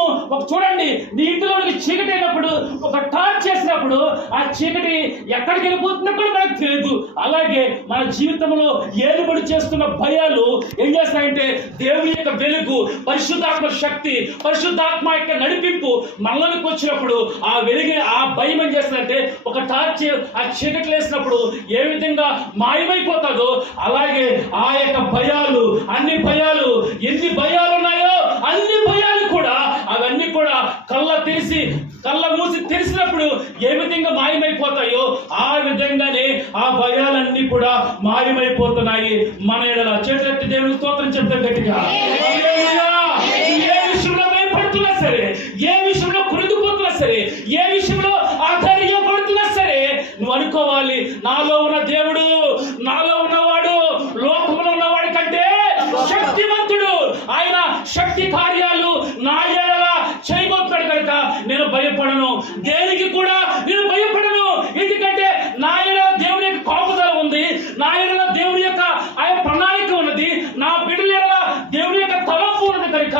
చూడండి, నీ ఇంటిలోనికి చీకటి అయినప్పుడు ఒక టార్చ్ చేసినప్పుడు ఆ చీకటి ఎక్కడికి వెళ్ళిపోతుందో కూడా మనకు తెలియదు. అలాగే మన జీవితంలో ఏలుబడి చేస్తున్న భయాలు ఏం చేస్తాయంటే దేవుని యొక్క వెలుగు, పరిశుద్ధాత్మ శక్తి, పరిశుద్ధాత్మ యొక్క నడిపింపు మనలోకి వచ్చినప్పుడు ఆ వెలుగు, ఆ భయం ఏం చేస్తుందంటే ఒక టార్చ్ ఆ చీకటి వేసినప్పుడు ఏ విధంగా మాయమైపోతుందో అలాగే ఆ యొక్క భయాలు, అన్ని భయాలు, ఎన్ని భయాలు ఉన్నాయో అన్ని భయాలు కూడా అవన్నీ కూడా కళ్ళ మూసి తెరిసినప్పుడు ఏ విధంగా మాయమైపోతాయో ఆ విధంగానే ఆ భయాలన్నీ కూడా మాయమైపోతున్నాయి. మన ఎడల చేతులెత్తి దేవుని స్తోత్రం చెప్తాం గట్టిగా. ఏ విషయంలో భయపడుతున్నా సరే, ఏ విషయంలో కురిగిపోతున్నా సరే, ఏ విషయంలో ఆధైర్యపడుతున్నా సరే నువ్వు అనుకోవాలి, నాలో ఉన్న దేవుడు, నాలో ఉన్నవాడు లోకంలో ఉన్నవాడి కంటే శక్తివంతుడు. ఆయన శక్తి కార్యాలు నా ఎడల చేయబోతున్నాడు కనుక నేను భయపడను. దేనికి కూడా నేను భయపడను. ఎందుకంటే నా ఎడల దేవుని యొక్క కాపుదల ఉంది, నా ఎడల దేవుని యొక్క ఆయన ప్రణాళిక ఉన్నది, నా బిడ్డల ఎడల దేవుని యొక్క తలంపు ఉన్నది కనుక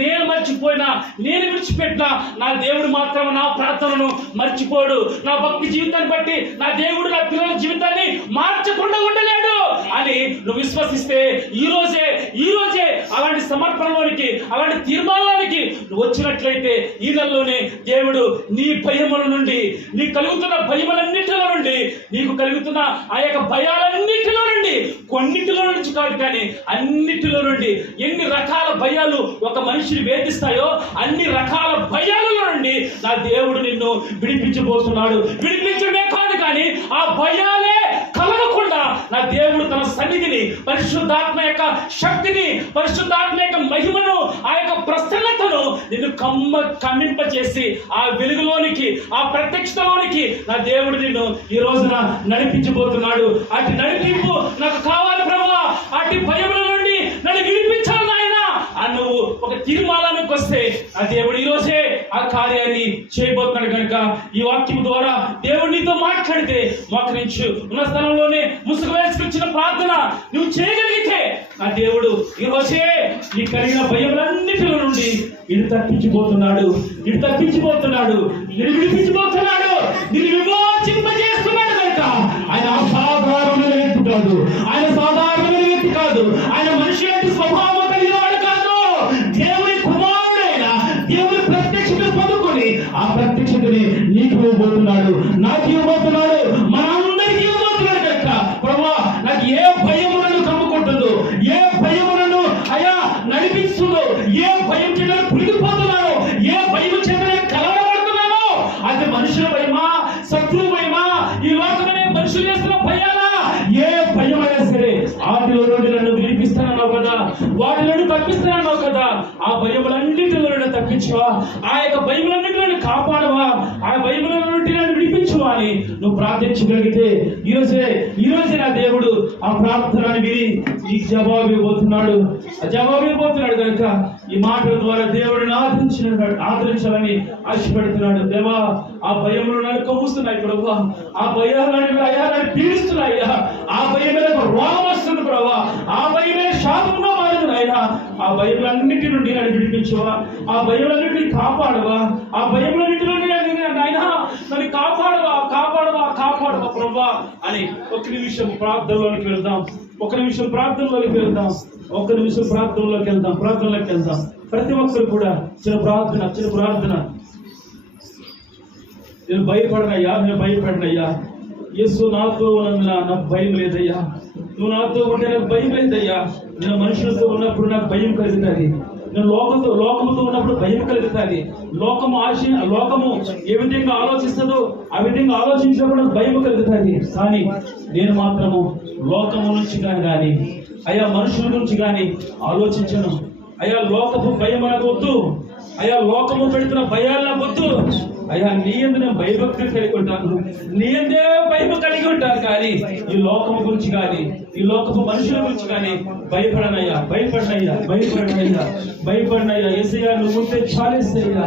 నేను మర్చిపోయినా, నేను విడిచిపెట్టినా నా దేవుడు మాత్రం నా ప్రార్థనను మర్చిపోడు. నా భక్తి జీవితాన్ని బట్టి నా దేవుడు నా పిల్లల జీవితాన్ని మార్చకుండా ఉండలేడు అని నువ్వు విశ్వసిస్తే ఈ రోజే అలాంటి సమర్పణలోనికి, అలాంటి తీర్మానానికి నువ్వు వచ్చినట్లయితే ఈ నెలలోనే దేవుడు నీ భయముల నుండి, నీకు కలుగుతున్న భయములన్నిటిలో నుండి, నీకు కలుగుతున్న ఆ యొక్క భయాలన్నిటిలో నుండి, కొన్నిటిలో నుంచి కాదు కానీ అన్నిటిలో నుండి, ఎన్ని రకాల భయాలు ఒక మనిషిని వేధిస్తాయో అన్ని రకాల భయాల నుండి నా దేవుడు నిన్ను విడిపించబోతున్నాడు. విడిపించడమే కాదు కానీ ఆ భయాలే కలగకుండా నా దేవుడు తన సన్నిధిని, పరిశుద్ధాత్మ యొక్క శక్తిని, పరిశుద్ధాత్మ యొక్క మహిమను, ఆ యొక్క ప్రసన్నతను నిన్ను కమ్మింపచేసి ఆ వెలుగులోనికి, ఆ ప్రత్యక్షతలోనికి నా దేవుడు నిన్ను ఈ రోజున నడిపించబోతున్నాడు. అటు నడిపింపు నాకు కావాలి ప్రభువా, అటు భయముల నుండి నన్ను విడిపించాలి నాయన అని నువ్వు ఒక తీర్మానానికి వస్తే ఆ దేవుడు ఈ రోజే ఆ కార్యాన్ని చేయబోతున్నాడు. కనుక ఈ వాక్యం ద్వారా దేవుడు నీతో మాట్లాడితే మోకరించు. ఉన్న స్థలంలోనే ముసుగు వేసుకొచ్చిన ప్రార్థన నువ్వు చేయగలిగితే ఆ దేవుడు ఈ రోజే నీ కలిగిన భయములన్నిటిలో నుండి ఇటు తప్పించిపోతున్నాడు, నిన్ను విడిపించబోతున్నాడు, నిన్ను విమోచింపజేస్తున్నాడు. కనుక ఆయన సాధారణమైన వ్యక్తి కాదు, ఆయన మనిషి అంటే స్వభావం కలిగిన వాడు కాదు. దేవుని కుమారుడైన దేవుని ప్రత్యక్షతను పొందుకొని ఆ ప్రత్యక్షతని నీకు ఇవ్వబోతున్నాడు, నాకు ఇవ్వబోతున్నాడు, మనందరికీ ఇవ్వబోతున్నాడు. కనుక ప్రభువా నాకు ఏ భయములను కమ్ముకుంటుందో, ఏ భయములను అయా నడిపిస్తుందో, ఏ భయం చేత కురిగిపోతున్నానో, ఏ భయం చేత కలవబడుతున్నానో, అది మనుషుల భయమా, శత్రువు భయమా, ఈ లోకమనే మనుషులు చేస్తున్న భయాలా, ఏ భయమైనా సరే వాటిలో నుండి నన్ను విడిపిస్తానన్నావు కదా. వాటి వాటిని తప్పిస్తున్నావు కదా, ఆ భయములన్నిటిలో తప్పించవా, ఆ యొక్క భయములన్నిటిలో కాపాడవా, ఆ భయములన్నిటిని విడిపించవా అని నువ్వు ప్రార్థించగలిగితే ఈరోజే నా దేవుడు ఆ ప్రార్థనని విని నీకు జవాబు ఇవ్వబోతున్నాడు కనుక ఈ మాటల ద్వారా దేవుడిని ఆదరించాలని ఆశపడుతున్నాడు. దేవా, ఆ భయములు నన్ను కమ్ముస్తున్నాయి ప్రభా, ఆ భయాలను అయ్యా నన్ను పీడిస్తున్నాయ్యా, ఆ భయమే రోగం వస్తుంది ప్రభా, ఆ భయమే శాపంగా మారుతుంది అయినా ఆ భయములన్నిటి నుండి నన్ను విడిపించవా, ఆ భయములన్నింటినీ కాపాడవా, ఆ భయములన్నిటి నుండి అయినా నన్ను కాపాడవా ప్రభా అని ఒక నిమిషం ప్రార్థనలోకి వెళ్దాం. ప్రతి ఒక్కరు కూడా చిన్న ప్రార్థన. నేను భయపడినయ్యా, యేసు నాతో ఉన్నందున నాకు భయం లేదయ్యా, నువ్వు నాతో ఉంటే నాకు భయం లేదయ్యా. నేను మనుషులతో ఉన్నప్పుడు నాకు భయం కలుగుతుంది, నేను లోకముతో ఉన్నప్పుడు భయం కలుగుతుంది. లోకము ఏ విధంగా ఆలోచిస్తుందో ఆ విధంగా ఆలోచించినప్పుడు నాకు భయం కలుగుతుంది. కానీ నేను మాత్రము లోకము నుంచి కానీ అయ్యా మనుషుల నుంచి కానీ ఆలోచించను. అయ్యా లోకపు భయం నాకు వద్దు, అయ్యా లోకము పెడుతున్న భయాలు నాకు వద్దు. అయ్యా నీ యందు నేను భయభక్తి కలిగి ఉంటాను, నీ యందే భయం కలిగి ఉంటాను. కానీ ఈ లోకము గురించి కానీ ఈ లోకపు మనుషుల గురించి కానీ భయపడనయ్యా. యేసయ్యా నువ్వు ఉంటే చాలేస్తయ్యా,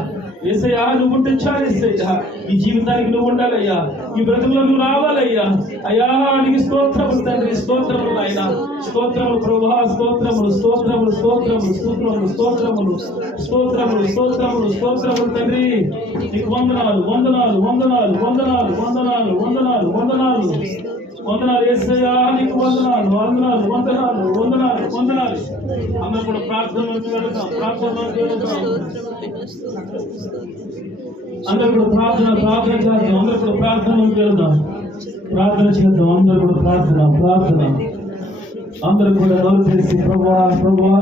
యేసయ్యా నువ్వు ఉంటే చాలేస్తయ్యా. ఈ జీవితానికి నువ్వు ఉండాలయ్యా, ఈ బ్రతుకులో నువ్వు రావాలయ్యా. అయ్యా నీకు స్తోత్రములు తండ్రి, స్తోత్రములు ఆయన, స్తోత్రములు ప్రభా, స్తోత్రములు తండ్రి. నీకు వందనాలు యేసయ్యా, నీకు వందనాలు. అందరూ కూడా ప్రార్థనలోకి వెళ్దాం. అందరూ కూడా ప్రార్థన చేద్దాం. అందరూ కూడా ప్రార్థన. అందరూ కూడా నోరు చేసి ప్రభా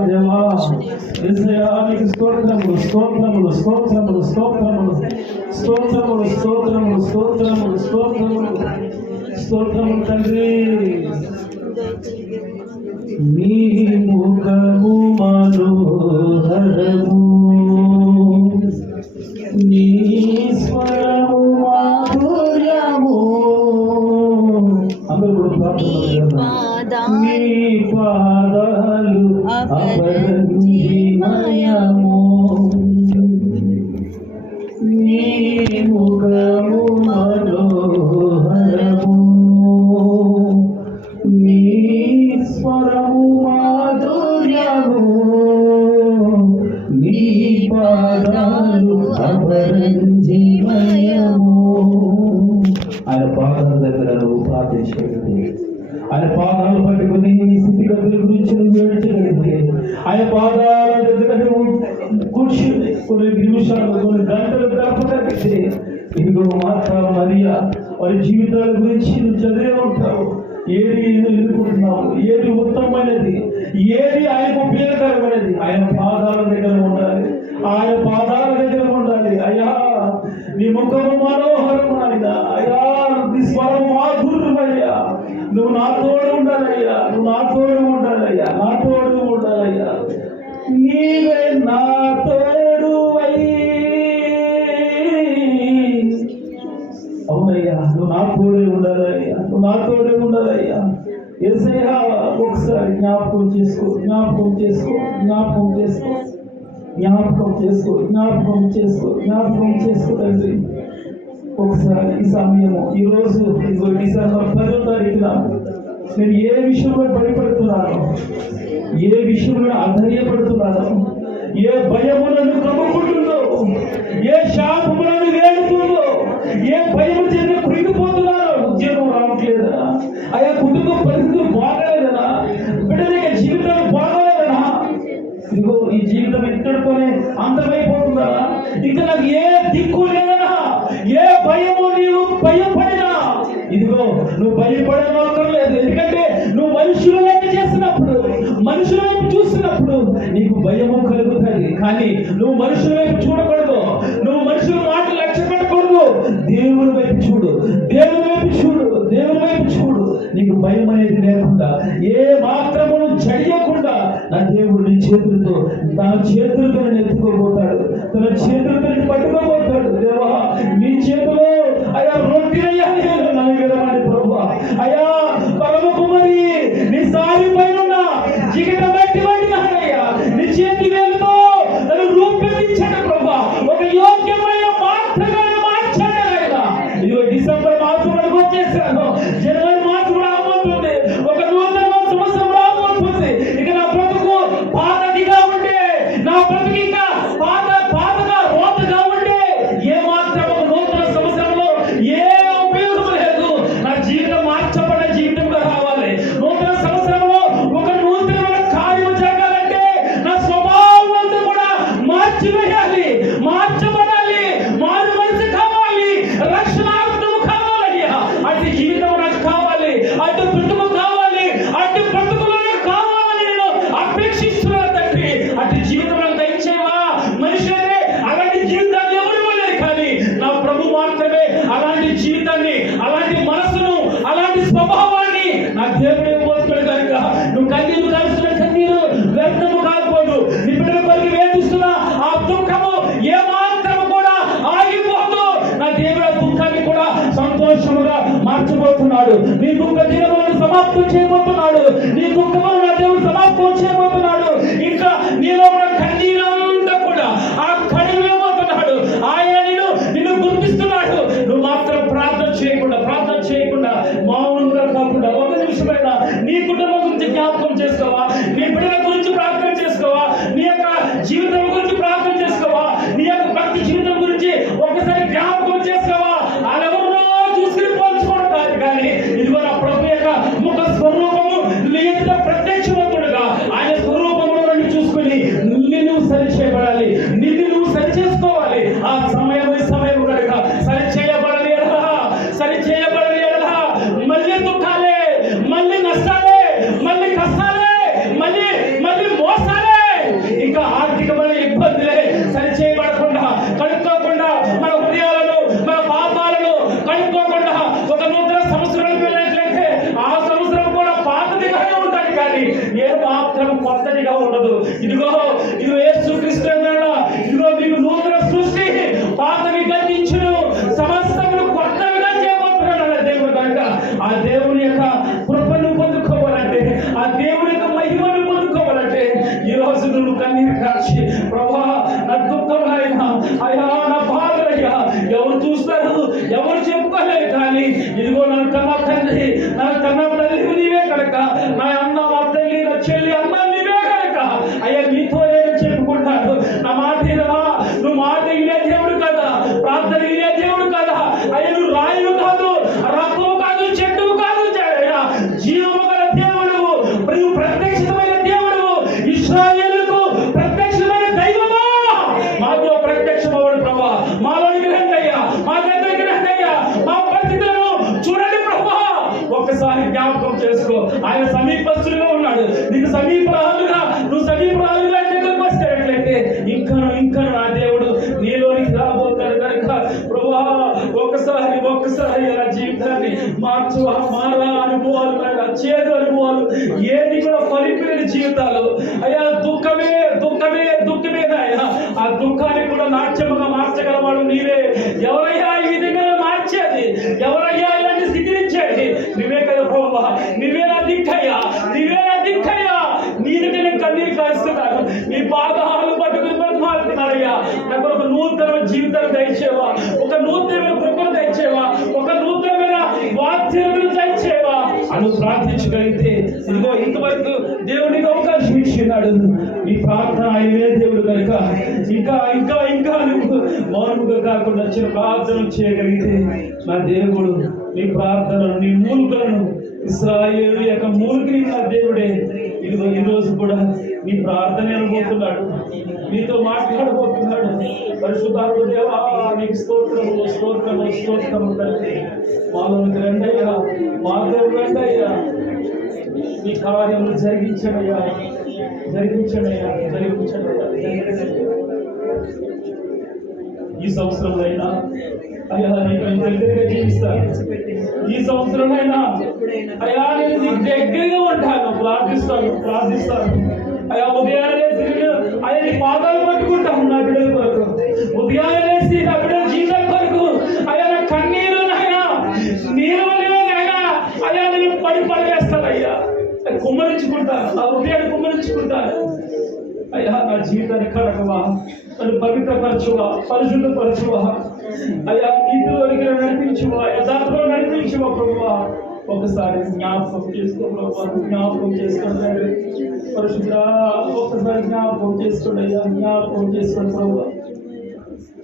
దేవా యేసయ్యా నీకు స్తోత్రములు తండ్రి. నీ ముఖము మనోహరము, నీ స్వరము మాధుర్యము. అందరూ కూడా ప్రార్థన. నీ పాదాలు అపరంజిమయము, నీ ముఖము మనోహరము, నీ స్వరము మాధుర్యము, నీ పాదాలు అపరంజిమయము. ఆయన పాదాల దగ్గర నువ్వు ప్రార్థించగలిగితే, ఆయన పాదాలు పట్టుకుని నీ స్థితిగతుల గురించి నువ్వు ఏడ్చగలిగితే, ఆయన పాదాల దగ్గర నువ్వు కూర్చుని కొన్ని నిమిషాలు కొన్ని గంటలు గడపగలిగితే, ఇదిగో మార్తా మరియా వారి జీవితాల గురించి నువ్వు చదివే ఉంటావు. ఏది ఎన్నుకుంటున్నావు, ఏది ఉత్తమమైనది, ఏది ఆయనకు ఉపయోగకరమైనది, ఆయన పాదాల దగ్గర ఉండాలి. అయ్యా నీ ముఖము మనోహరం ఆయన, అయ్యా నీ స్వరం మాధుర్యమయ్యా. నువ్వు నా తోడు ఉండాలయ్యా, నీవే నా తోడు అవునయ్యా, నువ్వు నా తోడే ఉండాలయ్యా. యేసయ్యా ఒకసారి జ్ఞాపకం చేసుకో తండ్రి. ఒకసారి ఈ సమయము ఈరోజు డిసెంబర్ 10వ తారీఖున నేను ఏ విషయంలో భయపడుతున్నాను, ఏ విషయంలో అధైర్యపడుతున్నాను, ఏ భయములను కమ్ముకుంటుందో, ఏ శాపములను వేడుతుందో, ఏ భయము చేత కురిగిపోతున్నారో, ఉద్యోగం రావట్లేదనా, అయ్యా కుటుంబ పరిస్థితులు బాగలేదనా, బిడ్డల జీవితాలు బాగలేదనా, ఇదిగో ఈ జీవితం ఎక్కడితోనే అంతమైపోతుందా, ఇంకా నాకు ఏ దిక్కు లేదనా, ఏ భయము నీవు భయపడినా, ఇదిగో నువ్వు భయపడనక్కర్లేదు. ఎందుకంటే నువ్వు మనుషుల వైపు చేస్తున్నప్పుడు, మనుషుల వైపు చూస్తున్నప్పుడు నీకు భయము కలుగుతుంది. కానీ నువ్వు మనుషుల వైపు చూడకూడదు, నువ్వు మనుషుల మాటలు లక్ష్య పెట్టకూడదు. దేవుని వైపు చూడు, నీకు భయం అనేది లేకుండా, ఏ మాత్రము చెయ్యకుండా నా దేవుడు నీ చేతులతో తన చేతులతో నేను ఎత్తుకోబోతాడు, తన చేతులతో నేను పట్టుకోబోతాడు. దేవా నీ చేతిలో అయ్యా రొట్టెనయ్యా నన్ను ప్రభు అయ్యా పరమ కుమారి నీ సారి పైన జిగట బట్టి అయ్యా నీ చేతి వేలుతో నన్ను రూపొందించాడు ప్రభు, ఒక యోగ్యమైన పాత్రగా మార్చాడు ఆయన. ఇదిగో డిసెంబర్ మాసం వరకు వచ్చేసాను, జనవరి మాసం కూడా రాబోతుంది, ఒక నూతన సంవత్సరం రాబోతుంది. ఇక నా బ్రతుకు పాతదిగా ఉంటే, నా బ్రతుకు ఇంకా పాతగా రోతగా ఉంటే ఏ మాత్రం ఒక నూతన సంవత్సరంలో ఏ ఉపయోగం లేదు. నా జీవితం మార్చబడ్డ జీవితంగా రావాలి. నూతన సంవత్సరంలో ఒక నూతనమైన కార్యం జరగాలంటే నా స్వభావం అంతా కూడా మార్చివేయాలి, మార్చబడాలి, మారు మనసు కావాలి, రక్షణార్థము కావాలయ్యా. అటు జీవితం నాకు కావాలి, అటు బ్రతుకు కావాలి, అటు బ్రతుకులో కావాలని నేను అపేక్షిస్తున్నాను తండ్రి. అటు జీవితం నాకు దయచేవా. మనుషులే అలాంటి జీవితాన్ని ఎవరు ఇవ్వలేరు, కానీ నా ప్రభు మాత్రమే అలాంటి జీవితాన్ని, అలాంటి మనసును, అలాంటి స్వభావాన్ని నా దేవుడే పోతున్నాడు కనుక నువ్వు కన్నీరు కాల్స్తున్న కన్నీరు వ్యర్థము కాకపోదు. నీ బిడ్డల కొరకు వేధిస్తున్న ఆ దుఃఖము ఏ మాత్రం కూడా ఆగిపోదు. నా దేవుడు ఆ దుఃఖాన్ని కూడా సంతోషముగా మార్చబోతున్నాడు. నీ దుఃఖ దినములను సమాప్తం చేయబోతున్నాడు. నీ దుఃఖములను నా దేవుడు సమాప్తం చేయబోతున్నాడు. ఇంకా నీలో ఉన్న కన్నీరంతా కూడా ఆ కడిగిపోతున్నాడు. ఆయన నిన్ను గుర్తిస్తున్నాడు. నువ్వు మాత్రం ప్రార్థన చేయకుండా మౌనంగా కాకుండా ఒక నిమిషమైనా నీ కుటుంబం గురించి జ్ఞాపకం చేసుకోవా, నీ బిడ్డల గురించి ప్రార్థన చేసుకోవా, నీ యొక్క జీవితం గురించి ప్రార్థన చేసుకోవా, నీ యొక్క భక్తి జీవితం గురించి ఒకసారి జ్ఞాపకం చేసుకోవా. వాళ్ళెవరినో చూసుకుని పోల్చుకోవడం కాదు, కానీ ఇదిగో నా ప్రభు యొక్క ముఖ స్వరూపము నీ ఎదుట ప్రత్యక్షమవుతుండగా ఆయన స్వరూపంలో నన్ను చూసుకుని నిన్ను సరి చేయబడాలి, నిన్ను నువ్వు సరి చేసుకోవాలి. ఆ సమయం కనుక సరి చేయబడాలి ఎలా మళ్ళీ దుఃఖాలే, మళ్ళీ నష్టాలే, మళ్ళీ కష్టాలే, మళ్ళీ మోసాలే, ఇంకా ఆర్థికమైన ఇబ్బందులే సరి చేయబడకుండా, కనుక్కోకుండా మన హృదయాలను, మన పాపాలను కనుక్కోకుండా ఒక నూతన సంవత్సరానికి వెళ్ళినట్లయితే ఆ సంవత్సరం కూడా పాతదిగానే ఉంటుంది, కానీ ఏ మాత్రం కొత్తదిగా ఉండదు. ఇదిగో యేసుక్రీస్తు అన్నాడు, ఇదిగో మీకు నూతన సృష్టి, పాతవి గతించును, సమస్తమును కొత్తగా చేయబోతున్నాడు దేవుడు. కనుక ఆ దేవుని యొక్క కృపను పొందుకోవాలంటే, ఆ దేవుని యొక్క మహిమను పొందుకోవాలంటే ఈ రోజు నువ్వు కన్నీరు కాచి ప్రభా నా దుఃఖమైనా అయ్యా నా బాధలయ్యా ఎవరు చూస్తారు, ఎవరు చెప్పుకోలేరు, కానీ ఇదిగో నన్ను కన్నా తండ్రి, నా కన్నా తల్లి నీవే కనుక, నా అన్న మా తల్లి, నా చెల్లి అన్న నీవే కనుక అయ్యా నీతో నేను చెప్పుకుంటాను. నా మాట వినవా? నువ్వు మాట వినే దేవుడు కదా, ప్రార్థన వినే దేవుడు కదా అయ్యా. నువ్వు రాయుడు కాదు, రక్తము కాదు, చెట్టువు కాదు, జీవము గల దేవుడు, నువ్వు ప్రత్యక్షమైన దేవుడు, ఇశ్రాయేలుకు ప్రత్యక్షమైన దైవమా, మాతో ప్రత్యక్షమవుడు ప్రభా. మాలోనికి రండయ్యా, మా దగ్గరికి రండయ్యా, మా పరిస్థితులను చూడండి ప్రభా. ఒక్కసారి జ్ఞాపకం చేసుకో, ఆయన సమీపస్తులుగా ఉన్నాడు. నీకు సమీపరాలుగా, నువ్వు సమీపరాలుగా దగ్గరకు వస్తేట్లయితే ఇంకా నా దేవుడు నీలోనికి రాబోతాడు కనుక ప్రభా ఒక్కసారి నా జీవితాన్ని మారా అనుభవాలు, చేదు అనుభవాలు, ఏది కూడా ఫలింపలేని జీవితాలు అయ్యా. దుఃఖమే అయ్యా. ఆ దుఃఖాన్ని కూడా నాట్యముగా మార్చగలవాడు నీవే. ఎవరయ్యా ఈ విధంగా మార్చేది? ఎవరయ్యా ఇలాంటి స్థితినిచ్చేది? నువ్వే కదా ప్రభా, నువ్వే నా దిక్కయ్యా. నీకు నేను కన్నీరు కాస్తున్నాను, నీ పాదాలు పట్టుకుని మారుతున్నాడయ్యా. నాకు ఒక నూతన జీవితాన్ని దయచేవా, ఒక నూతనమైన కృపను దయచేవా, ఒక నూతనమైన వాక్యాలను దయచేవా అని ప్రార్థించగలిగితే ఇదిగో ఇంతవరకు దేవునికి అవకాశం ఇచ్చినాడు. నీ ప్రార్థన ఆయనే దేవుడు కనుక ఇంకా నువ్వు మౌనముగా కాకుండా వచ్చిన ప్రార్థన చేయగలిగితే నా దేవుడు నీ ప్రార్థనలు, నీ మూలుకలను, ఇశ్రాయేలు యొక్క మూలుకిని నా దేవుడే ఇదిగో ఈ రోజు కూడా నీ ప్రార్థన అనుకుంటున్నాడు, నీతో మాట్లాడబోతున్నాడు. పరిశుద్ధాత్మ దేవా నీకు స్తోత్రము తండ్రి. మాలోనికి రండయ్యా, మాతో రండయ్యా, ఈ కార్యములు జరిగించడయ్యా. ఈ సంవత్సరంలో అయ్యా నీకు దగ్గరగా జీవిస్తాను. ఈ సంవత్సరంలో అయ్యా నేను నీకు దగ్గరగా ఉంటాను. ప్రార్థిస్తాను అయ్యా ఉదయాన్నే లేచి అయ్యా నీ పాదాలు పట్టుకుంటాం నా బిడ్డల కొరకు. ఉదయాన్నే లేచి నా బిడ్డల జీవితం కొరకు అయ్యా నా కన్నీరు నాయన నీరవలేవు నాయన అయ్యా నేను పడివేస్తాను అయ్యా, కుమ్మరించుకుంటాను, ఆ హృదయాన్ని కుమ్మరించుకుంటాను. అయ్యా నా జీవితాన్ని కడగవా, నన్ను పవిత్రపరచువా, పరిశుద్ధపరచువా అయ్యా, నీతిలోనికి నడిపించువా, యథార్థంలో నడిపించువా ప్రభువా. ఒకసారి జ్ఞాపకం చేసుకో ప్రభా, జ్ఞాపకం చేసుకోండి పరిశుద్ధ, ఒకసారి జ్ఞాపకం చేసుకోండి అయ్యా, జ్ఞాపకం చేసుకోండి ప్రభా.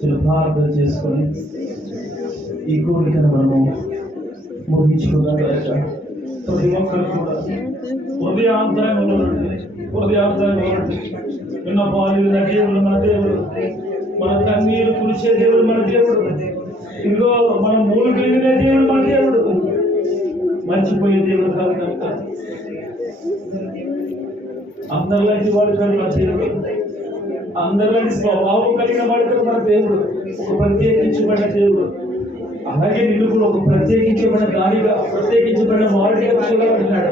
చిన్న ప్రార్థన చేసుకొని ఈ కోరికను మనము ముగించుకున్నాం. ప్రతి ఒక్కరు కూడా హృదయాంతరంలో విన్న పాలు నా దేవుడు, మన దేవుడు, మన కన్నీరు కురిసే దేవుడు మన దేవుడు, ఇంకో మన మూడు కలిగిన దేవుడు మన దేవుడు, మర్చిపోయే దేవుడు కాదు కనుక అందరిలాంటి వాడు కాదు మన దేవుడు, అందరిలాంటి స్వభావం కలిగిన వాడు కాదు మన దేవుడు, ఒక ప్రత్యేకించబడిన దేవుడు. అలాగే నిన్ను కూడా ఒక ప్రత్యేకించబడిన దానిగా, ప్రత్యేకించబడిన వాడిగా చూడాలనుకున్నాడు.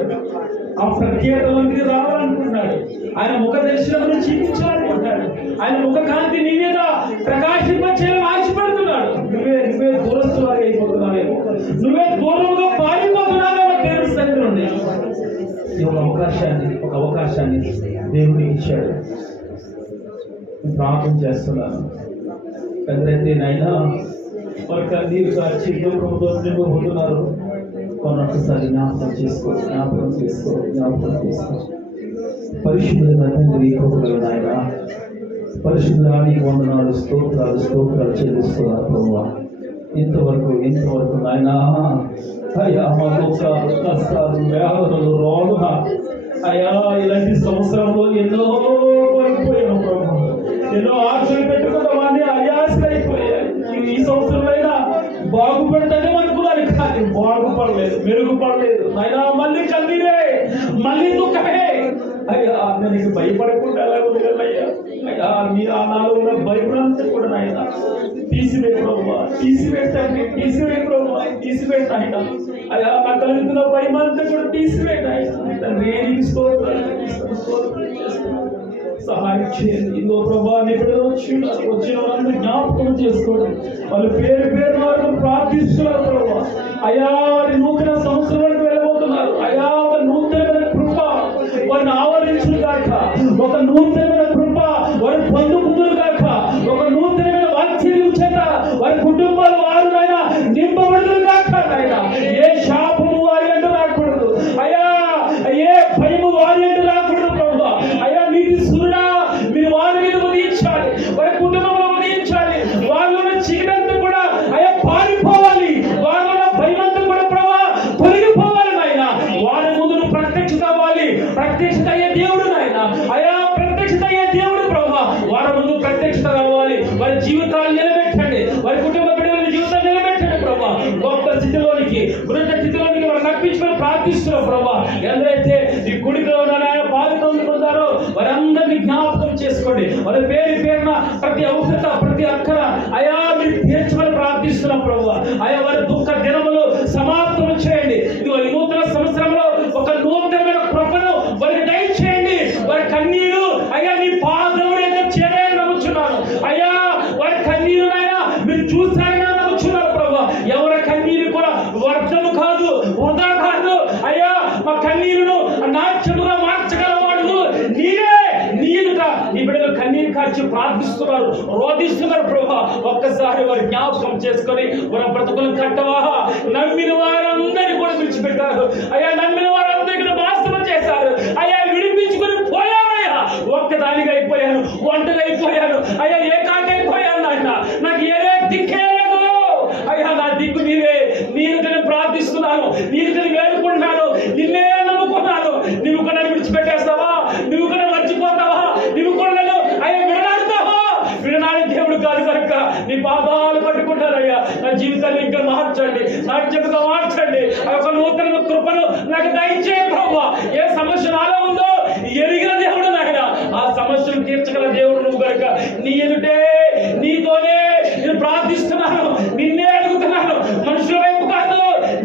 ఆ ప్రత్యేకలోకి రావాలనుకున్నాడు. ఆయన ముఖ దర్శనం చూపించాలనుకుంటున్నాడు. ఆయన ముఖ కాంతి నీ మీద ప్రకాశింపచేయాలని ఆశపడుతున్నాడు. నువ్వే దూరస్తులాగా అయిపోతున్నావేమో, నువ్వే దూరంగా పారిపోతున్నావేమో దేవుడి సన్నిధి నుండి. ఒక అవకాశాన్ని దేవుడు ఇచ్చాడు. ప్రార్థన చేస్తున్నాను. ఎందుకంటే నాయనా వారి కన్నీరు కాచి నింపబోతున్నారు. కొన్నొక్కసారి జ్ఞాపకం చేసుకో. పరిశుద్ధుల తండ్రి ప్రభువుల నాయన, పరిశుద్ధానికి వందనాలు, స్తోత్రాలు చెల్లిస్తున్నారు ప్రభువా. ఇంతవరకు నాయన అయ్యా మా దుఃఖాలు, కష్టాలు, వ్యాధులు, రోగ అయ్యా ఇలాంటి సంవత్సరంలో ఎన్నో కోల్పోయాను ప్రభు. ఎన్నో ఆశలు పెట్టుకున్నవాడిని అయాశలు అయిపోయాయి. ఈ సంవత్సరంలో బాగుపడతానే అనుకున్నాను, కానీ బాగుపడలేదు, మెరుగుపడలేదు. అయినా మళ్ళీ కన్నీరే, మళ్ళీ దుఃఖమే. అయ్యా నేను భయపడకుండా ఎలా ఉంది కదయ్యా. అయ్యా మీ ఆ నాలో ఉన్న భయపడంతా కూడా నాయన తీసివే ప్రభు, తీసివేయండి, తీసివేయండి. అయ్యా నా కలుగుతున్న భయం అంతా కూడా తీసివేయండి ఆయన. సహాయం చేయండి. ఇంకో ప్రభా నిపుణులు వచ్చిన వాళ్ళందరూ జ్ఞాపకం చేసుకోండి. వాళ్ళు పేరు వారు ప్రార్థిస్తున్నారు ప్రభా. అయా వారి నూతన సంవత్సరాలకు వెళ్ళబోతున్నారు. అయా వారి నూతనమైన కృప వారిని ఆవరించును గాక, ఒక నూతనమైన కృప వారిని పొందుకుందురు గాక, ఒక నూతనమైన వాత్సల్యం చేత వారి కుటుంబాలు వారునైనా నింపబడుదురు గాక. ఏ శాపము వారి అంటే రాకూడదు అయ్యా, ఏ భయము వారి అంటే రాకూడదు ప్రభా. అయ్యా నీతి సూర్యుడా మీరు వారి మీద ఉదయించాలి, వారి కుటుంబంలో ఉదయించాలి. వాళ్ళలో చీకటంతా కూడా అయ్యా పారిపోవాలి, వాళ్ళలో భయమంతా కూడా ప్రభా తొలగిపోవాలి నాయన. వారి ముందు ప్రత్యక్షత అవ్వాలి, ప్రత్యక్షత అయ్యే దేవుడు నాయన. అయ్యా ప్రత్యక్షత అయ్యే దేవుడు ప్రభా, వారి ముందు ప్రత్యక్షత కావాలి. వారి జీవితాలు నిలబెట్టండి, వారి కుటుంబ బిడ్డల జీవితాలు నిలబెట్టండి ప్రభా. గొప్ప స్థితిలోనికి, ఉన్నత స్థితిలోనికి వారు నప్పించుకొని ప్రార్థిస్తున్నాం ప్రభా. ఎవరైతే ఈ గుడిలో బాధిత పొందారో వారందరినీ జ్ఞాపకం చేసుకోండి. వారి పేరున ప్రతి అవసరత, ప్రతి అక్కర అయా మీరు తీర్చమని ప్రార్థిస్తున్నాం ప్రభా. అయా వారి దుఃఖ దినములు సమాప్తం చేయండి. ఈ నూతన సంవత్సరంలో ఒక నూతనమైన కృపను వారికి దయచేయండి. వారి కన్నీరు అయ్యా నీ పాదముల యొక్క చేరని నమ్ముచున్నాను అయ్యా. వారి కన్నీరు మీరు చూసారైనా నమ్ముచున్నారు ప్రభా. ఎవరి కన్నీరు కూడా వ్యర్థము కాదు, వృధా కాదు అయ్యా. మా కన్నీరును నాట్యముగా మార్చగలవాడు నీవే. నీ బిడ్డలు కన్నీరు కాచి ప్రార్థిస్తున్నారు, రోధిస్తున్నారు ప్రభా. ఒక్కసారి వారి జ్ఞాపకం చేసుకొని వారి బ్రతుకులు కట్టవా. నమ్మిన వారందరినీ కూడా విడిచిపెట్టారు అయ్యా, నమ్మిన వారందరికీ నాశనం చేశారు అయ్యా. విడిపించుకుని పోయామయ్యా, ఒక్కదానిగా అయిపోయాను, ఒంటరిగా అయిపోయాను అయ్యా, ఏకాకైపోయాను ఆయన. నాకు ఏదే దిక్కే లేదు అయ్యా. నా దిక్కు నీవే. నీరుని ప్రార్థిస్తున్నాను, నీరుని వేడుకుంటున్నాను, నిన్నే నమ్ముకున్నాను. నువ్వు కూడా విడిచిపెట్టేస్తావా? నువ్వు కూడా మర్చిపోతావా? నువ్వు కూడా అయ్యా విడనాడుతావా? విడనాడి దేవుడు కాదు కనుక నీ పాదాలు పట్టుకుంటారయ్యా. నా జీవితాన్ని ఇంకా మార్చండి, నాట్యముగా మార్చండి. ఆ యొక్క నూతన కృపను నాకు దయచేయ ప్రభా. ఏ సమస్య నాలో ఉందో ఎరిగిన దేవుడు నాయన, ఆ సమస్యను తీర్చగల దేవుడు నువ్వు కనుక నీ ఎదుటే నీతోనే నేను ప్రార్థిస్తున్నాను, నిన్నే అడుగుతున్నాను. మనుషుల వైపు కాదు,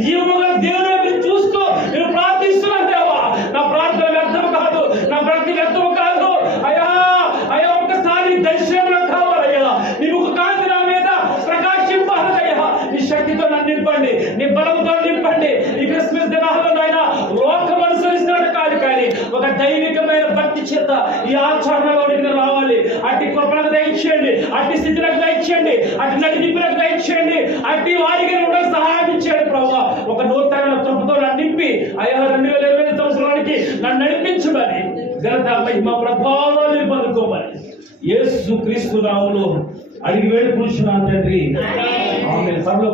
జీవముగా దేవుని వైపు చూస్తూ నేను ప్రార్థిస్తున్నాను దేవా. నా ప్రార్థన వ్యర్థం కాదు, నా భక్తి వ్యర్థం కాదు పూర్ణలోనికి రావాలి. అట్టి కృపలకు దయచేయండి, అట్టి స్థితులకు దయచేయండి, అట్టి నడిపింపులకు దయచేయండి, అట్టి వారికి కూడా సహాయం ఇచ్చేయండి ప్రభావ. ఒక నూతన కృపతో నన్ను నింపి అయ్యా 2020 సంవత్సరానికి నన్ను నడిపించమని ఘనత మహిమ ప్రభావాన్ని పొందుకోమని యేసు క్రీస్తు నామములో అడిగి వేడుకుంటున్నాను తండ్రి. ఆమేన్. సర్వలో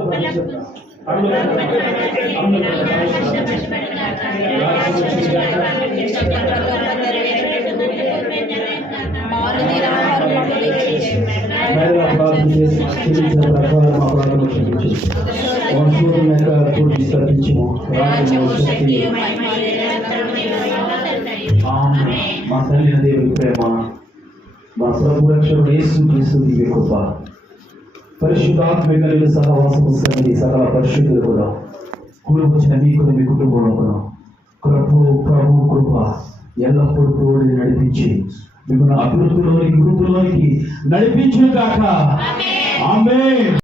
మా తల్లి దేవుని ప్రేమ, మా ప్రభు రక్షకుడు యేసు క్రీస్తు దివ్య కృప, పరిశుద్ధాత్మిక సహవాసము సన్నిధి సకల పరిశుద్ధులు కూడా కూడి వచ్చిన మీకు మీ కుటుంబంలో కూడా ప్రభు కృప ఎల్లప్పుడూ తోడి నడిపించి మిమ్మల్ని అభివృద్ధిలోనికి నడిపించును గాక. ఆమేన్.